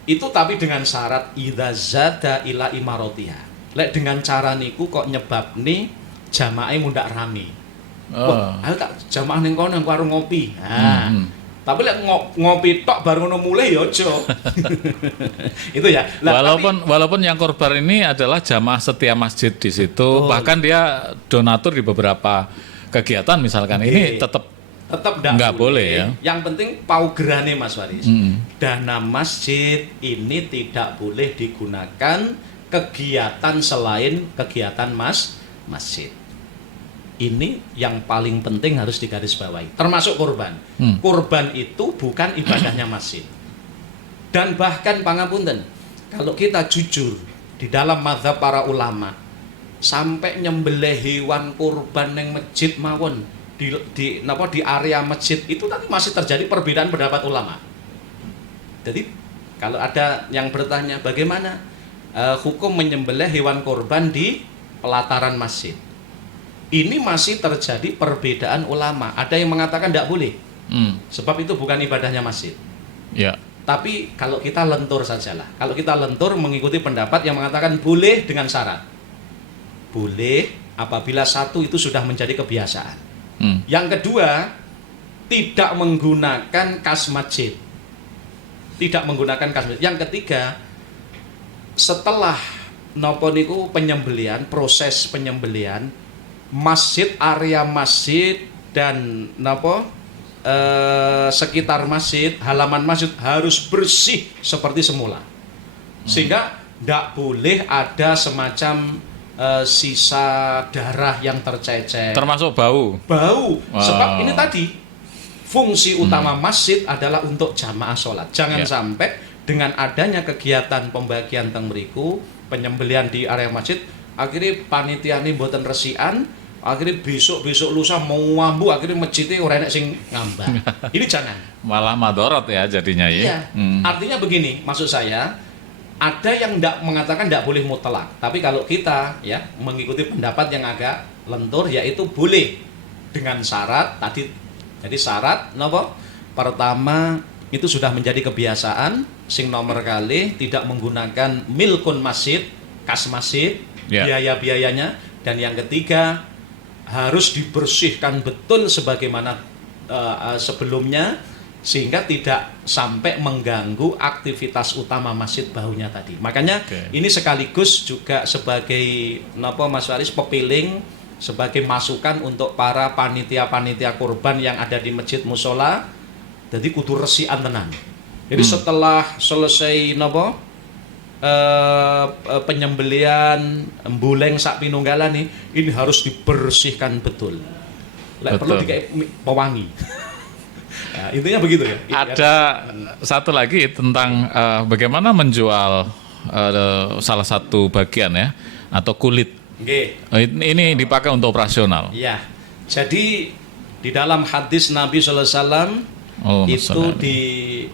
Itu tapi dengan syarat idza zada ila imarotiha. Lek dengan cara niku kok nyebabne jamaah mundak rame. Wah, ayo tak jamaah ning kono nang warung ngopi. Tapi lek ngopi tok baru ngono mulai ya aja. Itu ya. Walaupun yang korban ini adalah jamaah setia masjid di situ, bahkan dia donatur di beberapa kegiatan misalkan, ini tetap nggak boleh ya. Yang penting paugerane Mas Waris. Dana masjid ini tidak boleh digunakan kegiatan selain kegiatan masjid. Ini yang paling penting harus digarisbawahi, termasuk kurban. Kurban itu bukan ibadahnya masjid. Dan bahkan pangapunten, kalau kita jujur di dalam mazhab para ulama, sampai nyembelih hewan kurban yang masjid mawon di area masjid itu tadi masih terjadi perbedaan pendapat ulama. Jadi kalau ada yang bertanya bagaimana hukum menyembelih hewan kurban di pelataran masjid, ini masih terjadi perbedaan ulama. Ada yang mengatakan tidak boleh, sebab itu bukan ibadahnya masjid. Ya. Tapi kalau kita lentur sajalah. Kalau kita lentur mengikuti pendapat yang mengatakan boleh dengan syarat. Boleh apabila satu itu sudah menjadi kebiasaan. Yang kedua, tidak menggunakan kas masjid. Tidak menggunakan kas masjid. Yang ketiga, setelah nopo niku penyembelihan, proses penyembelihan, masjid, area masjid dan sekitar masjid, halaman masjid harus bersih seperti semula. Sehingga tidak boleh ada semacam sisa darah yang tercecer. Termasuk bau. Sebab ini tadi fungsi utama masjid adalah untuk jamaah sholat. Jangan sampai dengan adanya kegiatan pembagian teng mriku, penyembelihan di area masjid, akhirnya panitia ini mboten resikan, akhirnya besok lusa mau ngambu, akhirnya masjidnya ora enek sing ngambah. Ini jangan. Malah madorot ya jadinya ya. Iya. Artinya begini, maksud saya ada yang mengatakan tidak boleh mutlak, tapi kalau kita ya mengikuti pendapat yang agak lentur, yaitu boleh dengan syarat tadi. Jadi syarat pertama itu sudah menjadi kebiasaan, sing nomor kali tidak menggunakan milkun masjid, kas masjid, biaya-biayanya, dan yang ketiga harus dibersihkan betul sebagaimana sebelumnya, sehingga tidak sampai mengganggu aktivitas utama masjid bahunya tadi. Makanya ini sekaligus juga sebagai Mas Faris pepiling, sebagai masukan untuk para panitia-panitia kurban yang ada di masjid musola. Jadi kudu resikan tenan. Jadi setelah selesai penyembelian mbuleng sak pinunggalan ini harus dibersihkan betul. Perlu dikai pewangi. Nah, intinya begitu ya. Ada satu lagi tentang bagaimana menjual salah satu bagian ya atau kulit. Ini dipakai untuk operasional. Iya. Jadi di dalam hadis Nabi sallallahu alaihi wasallam itu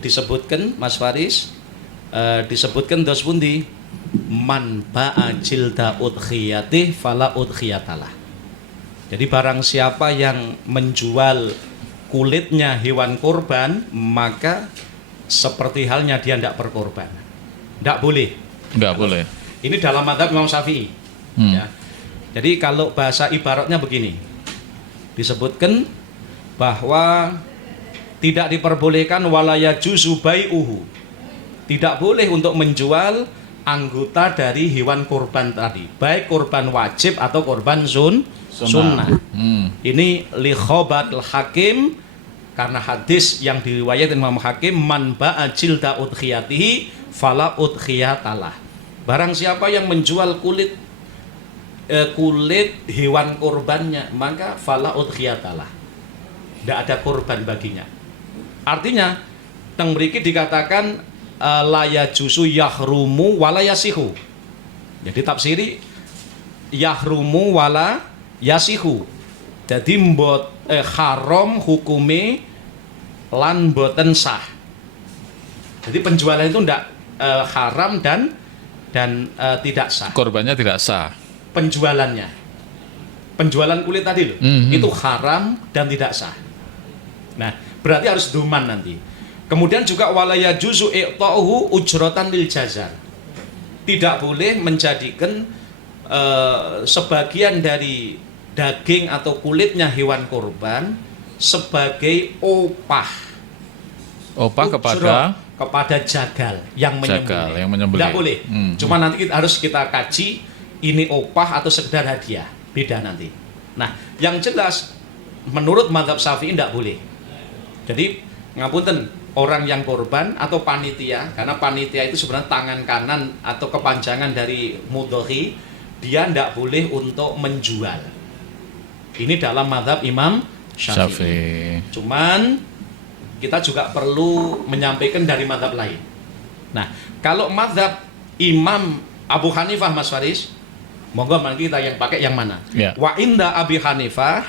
disebutkan Mas Faris, disebutkan dos pundi man ba'a jilda udkhiyati fala udkhiyatalah. Jadi barang siapa yang menjual kulitnya hewan kurban, maka seperti halnya dia tidak berkorban. Tidak boleh. Tidak boleh. Ini dalam mazhab Imam Syafi'i. Ya. Jadi kalau bahasa ibaratnya begini, disebutkan bahwa tidak diperbolehkan walaya juzu bai'uhu. Tidak boleh untuk menjual anggota dari hewan kurban tadi, baik kurban wajib atau kurban sunnah. Ini li khobatul hakim, karena hadis yang diriwayatkan Imam Hakim, man ba'a jilda udkhiyatihi fala udkhiyatalah. Barang siapa yang menjual kulit hewan kurbannya, maka fala udkhiyatalah, tidak ada kurban baginya. Artinya teng mriki dikatakan la yajuzu yahrumu wala yasihu. Jadi tafsiri yahrumu wala yasihu. Jadi haram hukume lan boten sah. Jadi penjualan itu tidak haram dan tidak sah. Korbannya tidak sah. Penjualannya, penjualan kulit tadi loh, itu haram dan tidak sah. Nah, berarti harus duman nanti. Kemudian juga walaya juzu i'ta'uhu ujrotan lil jazar. Tidak boleh menjadikan sebagian dari daging atau kulitnya hewan kurban sebagai opah kepada jagal yang menyembelih. Tidak boleh. Cuma nanti harus kita kaji ini opah atau sekedar hadiah, beda nanti. Nah, yang jelas menurut mazhab Syafi'i tidak boleh. Jadi ngapunten, orang yang korban atau panitia, karena panitia itu sebenarnya tangan kanan atau kepanjangan dari mudhohi, dia tidak boleh untuk menjual. Ini dalam mazhab Imam Syafi'i. Cuman kita juga perlu menyampaikan dari mazhab lain. Nah, kalau mazhab Imam Abu Hanifah, Mas Faris, monggo kita yang pakai yang mana? Wa inda Abi Hanifah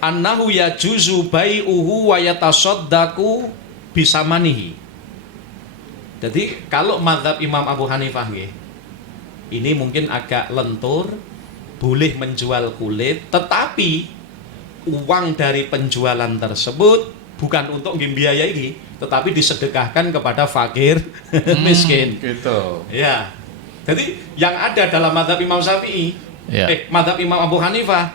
annahu yajuzu bai'uhu wa yatasaddaqu bisamanihi. Jadi kalau mazhab Imam Abu Hanifah ini mungkin agak lentur, boleh menjual kulit, tetapi uang dari penjualan tersebut bukan untuk membiayai, tetapi disedekahkan kepada fakir miskin. Gitu. Ya. Jadi yang ada dalam mazhab Imam Syafi'i, mazhab Imam Abu Hanifah,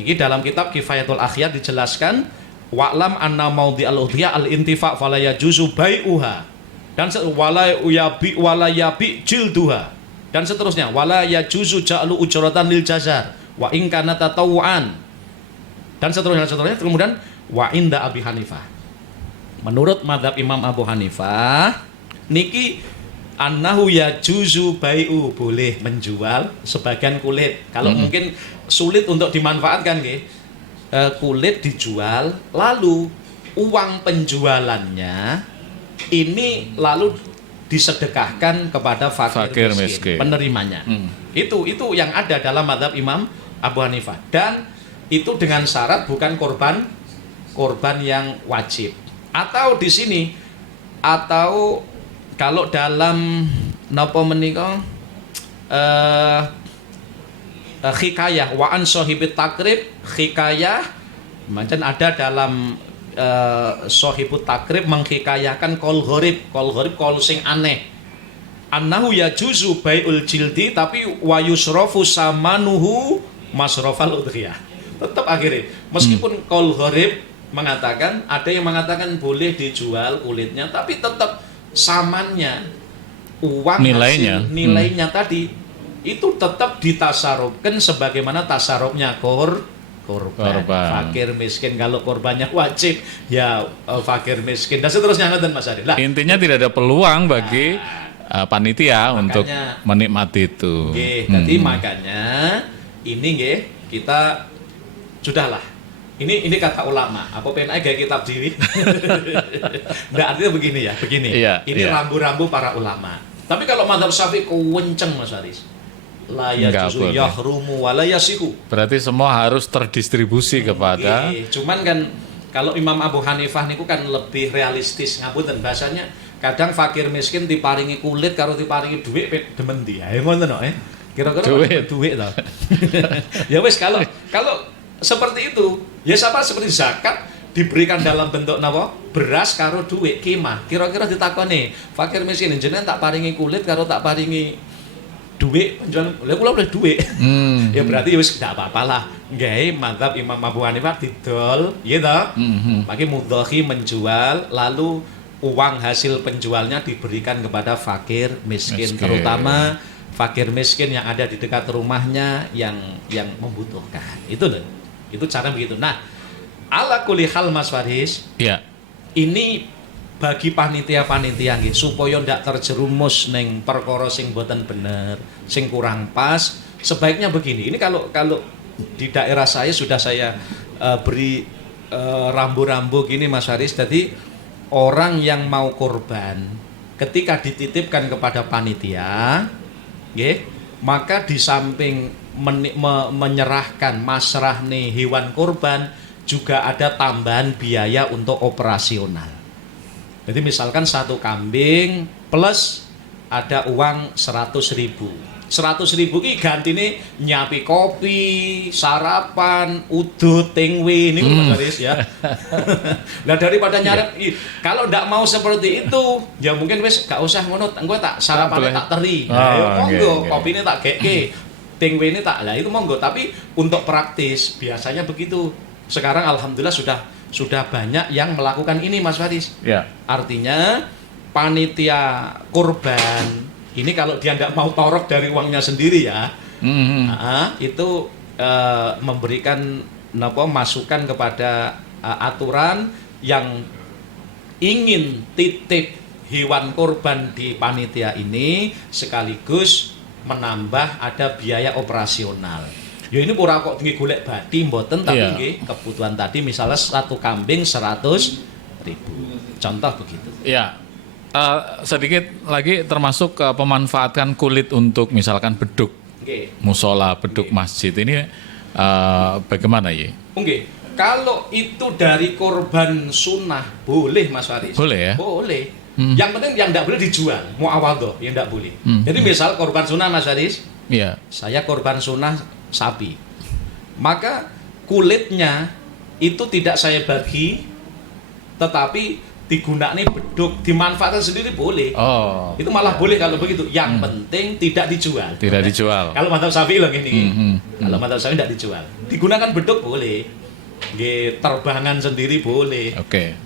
ini dalam kitab Kifayatul Akhyar dijelaskan wa'lam anna maudhi'al udhiyah al-intifa' fala yajuzu bai'uha, dan wala yabi jilduha, dan seterusnya wala yajuzu ja'lu ujratan lil jazar wa in kana tatawuan, dan seterusnya. Kemudian wa inda Abi Hanifah, menurut mazhab Imam Abu Hanifah niki annahu yajuzu bai'u, boleh menjual sebagian kulit. Kalau mungkin sulit untuk dimanfaatkan kulit dijual, lalu uang penjualannya ini lalu disedekahkan kepada fakir miskin penerimanya. Itu yang ada dalam mazhab Imam Abu Hanifah, dan itu dengan syarat bukan korban yang wajib. Atau di sini, atau kalau dalam napa menika hikayah wa an sahibit takrib, hikayah macam ada dalam sahibut takrib menghikayakan kol gharib kol sing aneh, annahu yajuzu bai'ul jildi tapi wa yusrafu samanuhu masrafal udhiyah. Tetap akhirnya meskipun kol gharib mengatakan, ada yang mengatakan boleh dijual kulitnya, tapi tetap samannya uang Nilainya. hasil nilainya tadi itu tetap ditasarufkan sebagaimana tasarufnya korban. Fakir miskin, kalau korbannya wajib ya fakir miskin dan seterusnya, ngoten Mas Ari. Lah, Intinya tidak ada peluang bagi panitia makanya, untuk menikmati itu. Jadi makanya ini nggih kita sudahlah. Ini kata ulama. Apa pengen aja kitab diri? Nggak, artinya begini ya, begini. Iya, ini iya. rambu-rambu para ulama. Tapi kalau mazhab Syafi'i kewenceng Mas Aris. La Nggak yajuzu boleh. yahrumu wa la yasihu. Berarti semua harus terdistribusi kepada Cuman kan kalau Imam Abu Hanifah niku kan lebih realistis, ngapunten bahasanya. Kadang fakir miskin diparingi kulit karo diparingi duit demen dia. Ya ngoten no, Kira-kira duit to. Ya wis, kalau seperti itu, ya sama seperti zakat diberikan dalam bentuk napa? Beras karo duit kemah. Kira-kira ditakoni, fakir miskin jenengan tak paringi kulit karo tak paringi duit, penjual lha kula oleh duit. Ya berarti wis ndak apa-apalah. Gawe madzhab Imam Abu Hanifah didol, ya toh? Pakai mudhahi menjual, lalu uang hasil penjualnya diberikan kepada fakir miskin, terutama fakir miskin yang ada di dekat rumahnya yang membutuhkan. Itu loh. Itu cara begitu. Nah, ala kulli hal Mas Faris, ya. ini bagi panitia-panitia nggih supaya ndak terjerumus neng perkara sing boten bener, sing kurang pas, sebaiknya begini. Ini kalau di daerah saya sudah saya beri rambu-rambu gini Mas Haris. Jadi orang yang mau korban ketika dititipkan kepada panitia, nggih, maka di samping menyerahkan masrah nih hewan korban juga ada tambahan biaya untuk operasional. Jadi misalkan satu kambing plus ada uang 100.000. 100.000 ki gantine nyapi kopi, sarapan, udut, tingwi niku Mas Haris ya. Lah daripada nyarep kalau ndak mau seperti itu, ya mungkin wis gak usah ngono, engko tak sarapane tak teri. Nah, monggo kopine tak geke. Tingwi ini tak, lah itu monggo, tapi untuk praktis biasanya begitu. Sekarang alhamdulillah sudah banyak yang melakukan ini Mas Faris. Ya. Artinya panitia kurban ini kalau dia nggak mau torok dari uangnya sendiri ya, itu memberikan masukan kepada aturan yang ingin titip hewan kurban di panitia ini sekaligus menambah ada biaya operasional. Ya ini pura kok tinggi golek bati mboten, tapi nggih kebutuhan tadi misalnya satu kambing 100.000. Contoh begitu. Ya. Sedikit lagi termasuk pemanfaatkan kulit untuk misalkan beduk musola, beduk masjid ini bagaimana ya? Oke. Kalau itu dari korban sunnah boleh Mas Faris. Boleh ya? Boleh. Yang penting yang tidak boleh dijual, muawadhah yang tidak boleh. Jadi misal korban sunnah Mas Faris, iya. Saya korban sunnah sapi, maka kulitnya itu tidak saya bagi, tetapi digunakan beduk, dimanfaatkan sendiri boleh. Oh. Itu malah boleh kalau begitu. Yang penting tidak dijual. Tidak dijual. Kalau madzhab Syafi'i loh gini. Kalau madzhab Syafi'i tidak dijual. Digunakan beduk boleh. Terbangan sendiri boleh. Oke.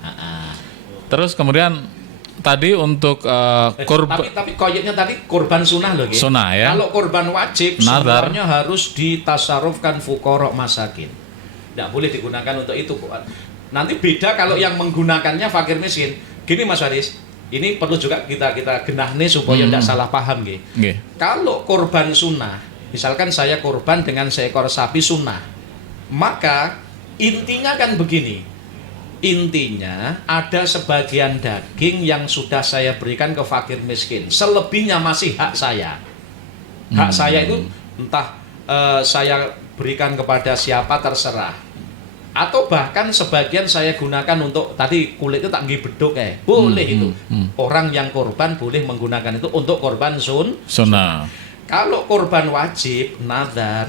Terus kemudian tadi untuk korban. Tapi koyetnya tadi korban sunnah loh. Sunnah ya. Kalau korban wajib Nazar. semuanya harus ditasarufkan fuqara masakin. Tidak boleh digunakan untuk itu. Nanti beda kalau yang menggunakannya fakir miskin. Gini Mas Haris, ini perlu juga kita genahne supaya tidak salah paham nggih. Kalau korban sunnah, misalkan saya korban dengan seekor sapi sunnah, maka intinya kan begini. Intinya ada sebagian daging yang sudah saya berikan ke fakir miskin. Selebihnya masih hak saya. Hak saya itu entah saya berikan kepada siapa terserah. Atau bahkan sebagian saya gunakan untuk tadi kulit itu tak nggih beduk boleh itu. Orang yang korban boleh menggunakan itu untuk korban sunnah. Kalau korban wajib nazar,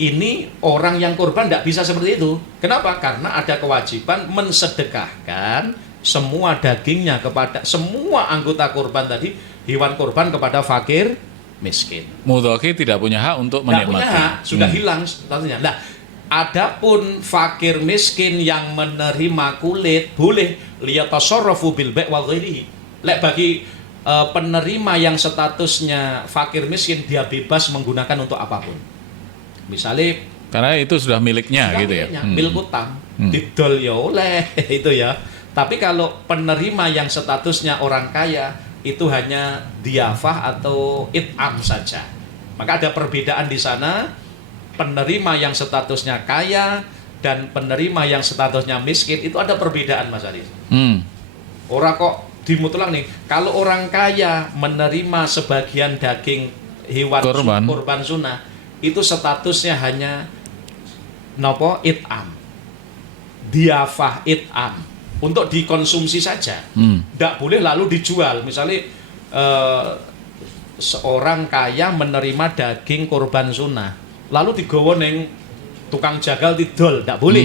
ini orang yang korban tidak bisa seperti itu. Kenapa? Karena ada kewajiban mensedekahkan semua dagingnya kepada semua anggota korban tadi, hewan korban kepada fakir miskin. Mudhoki tidak punya hak untuk menikmati. Tidak punya hak, sudah hilang statusnya. Nah, Adapun fakir miskin yang menerima kulit boleh liyatasarrafu bil bai' wa ghairihi. Lek bagi penerima yang statusnya fakir miskin, dia bebas menggunakan untuk apapun. Misalnya Karena itu sudah miliknya gitu ya. milik utang, didol ya oleh itu ya. Tapi kalau penerima yang statusnya orang kaya itu hanya diafah atau it'am saja. Maka ada perbedaan di sana. Penerima yang statusnya kaya dan penerima yang statusnya miskin itu ada perbedaan, Mas Aris. Orang kok dimutlak nih. Kalau orang kaya menerima sebagian daging hewan kurban sunnah, itu statusnya hanya nopo it'am, diafah it'am, untuk dikonsumsi saja. Tidak boleh lalu dijual. Misalnya seorang kaya menerima daging kurban sunnah, lalu digawa neng tukang jagal didol, tidak boleh.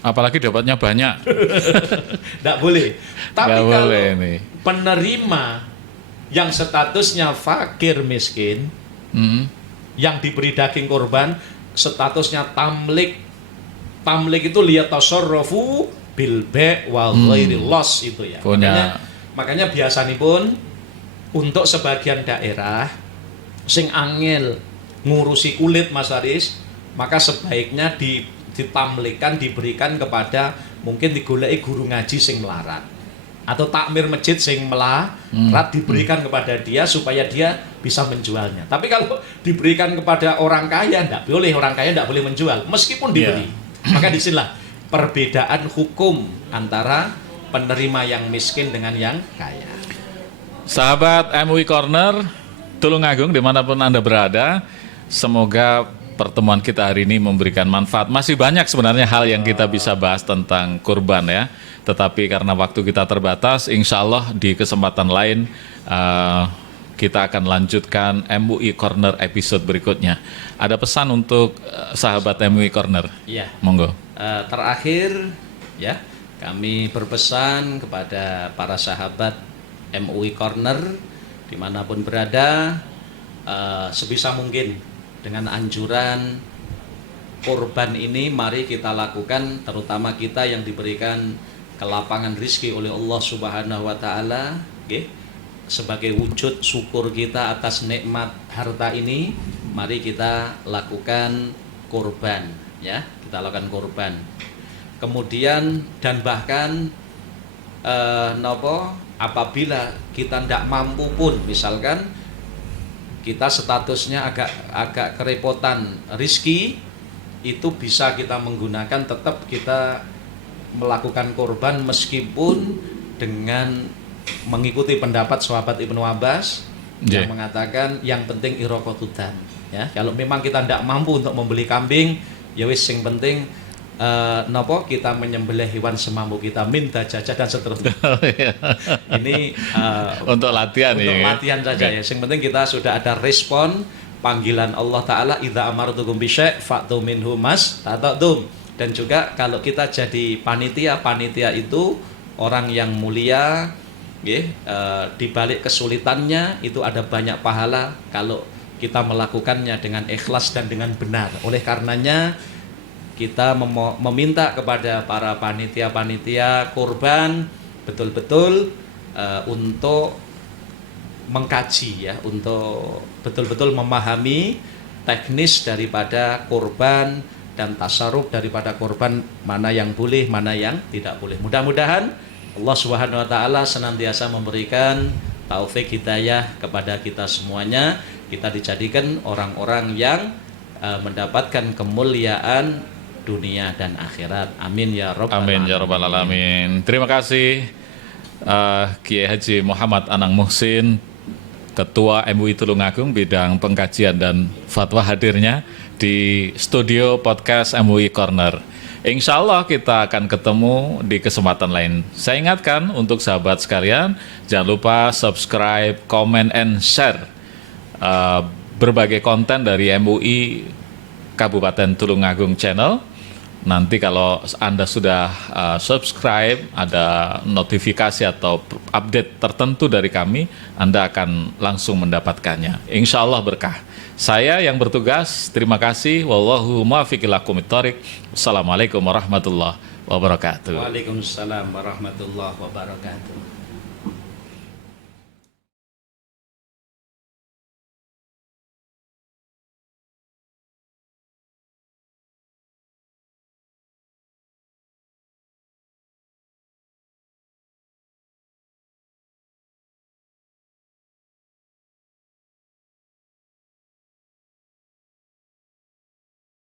Apalagi dapatnya banyak. Tidak boleh. Tapi Nggak kalau boleh nih. penerima yang statusnya fakir miskin, yang diberi daging korban, statusnya tamlik. Tamlik itu liyatasarrafu bil bai' wa ghairi los itu ya. Makanya biasanya pun untuk sebagian daerah sing angel ngurusi kulit, Mas Aris, maka sebaiknya ditamlikan, diberikan kepada, mungkin digoleki guru ngaji sing melarat atau takmir masjid sing melarat, diberikan kepada dia supaya dia bisa menjualnya. Tapi kalau diberikan kepada orang kaya, tidak boleh, orang kaya tidak boleh menjual meskipun diberi. Maka disinilah perbedaan hukum antara penerima yang miskin dengan yang kaya. Sahabat MUI Corner, Tulungagung dimanapun Anda berada, semoga pertemuan kita hari ini memberikan manfaat. Masih banyak sebenarnya hal yang kita bisa bahas tentang kurban ya. Tetapi karena waktu kita terbatas, insya Allah di kesempatan lain kita akan lanjutkan MUI Corner episode berikutnya. Ada pesan untuk sahabat MUI Corner? Iya. Monggo. Terakhir ya, kami berpesan kepada para sahabat MUI Corner dimanapun berada, sebisa mungkin dengan anjuran kurban ini mari kita lakukan, terutama kita yang diberikan kelapangan rizki oleh Allah Subhanahu wa taala, sebagai wujud syukur kita atas nikmat harta ini, mari kita lakukan kurban ya, kita lakukan kurban. Kemudian dan bahkan apabila kita tidak mampu pun, misalkan kita statusnya agak kerepotan rizki, itu bisa kita menggunakan, tetap kita melakukan kurban meskipun dengan mengikuti pendapat sahabat Ibnu Abbas yang mengatakan yang penting iraqatudan ya. Kalau memang kita tidak mampu untuk membeli kambing, ya wis sing penting kita menyembelih hewan semampu kita, minta jajah dan seterusnya. Ini untuk latihan latihan saja ya. Yang penting kita sudah ada respon panggilan Allah Ta'ala, idza amartukum bisyai' fa'tu minhu mastata'tum. Dan juga kalau kita jadi panitia itu orang yang mulia, di balik kesulitannya itu ada banyak pahala kalau kita melakukannya dengan ikhlas dan dengan benar. Oleh karenanya kita meminta kepada para panitia kurban betul-betul untuk mengkaji ya, untuk betul-betul memahami teknis daripada kurban dan tasarruf daripada kurban, mana yang boleh, mana yang tidak boleh. Mudah-mudahan Allah Subhanahu wa taala senantiasa memberikan taufik hidayah kepada kita semuanya. Kita dijadikan orang-orang yang mendapatkan kemuliaan dunia dan akhirat. Amin ya rabbal alamin. Amin ya rabbal alamin. Terima kasih Kiai Haji Muhammad Anang Muhsin, Ketua MUI Tulungagung bidang pengkajian dan fatwa, hadirnya di studio podcast MUI Corner. Insya Allah kita akan ketemu di kesempatan lain. Saya ingatkan untuk sahabat sekalian, jangan lupa subscribe, comment, and share berbagai konten dari MUI Kabupaten Tulungagung Channel. Nanti kalau Anda sudah subscribe, ada notifikasi atau update tertentu dari kami, Anda akan langsung mendapatkannya. Insya Allah berkah. Saya yang bertugas, terima kasih. Wallahu muwaffiq ila aqwamit thoriq. Wassalamualaikum warahmatullahi wabarakatuh. Waalaikumsalam warahmatullahi wabarakatuh.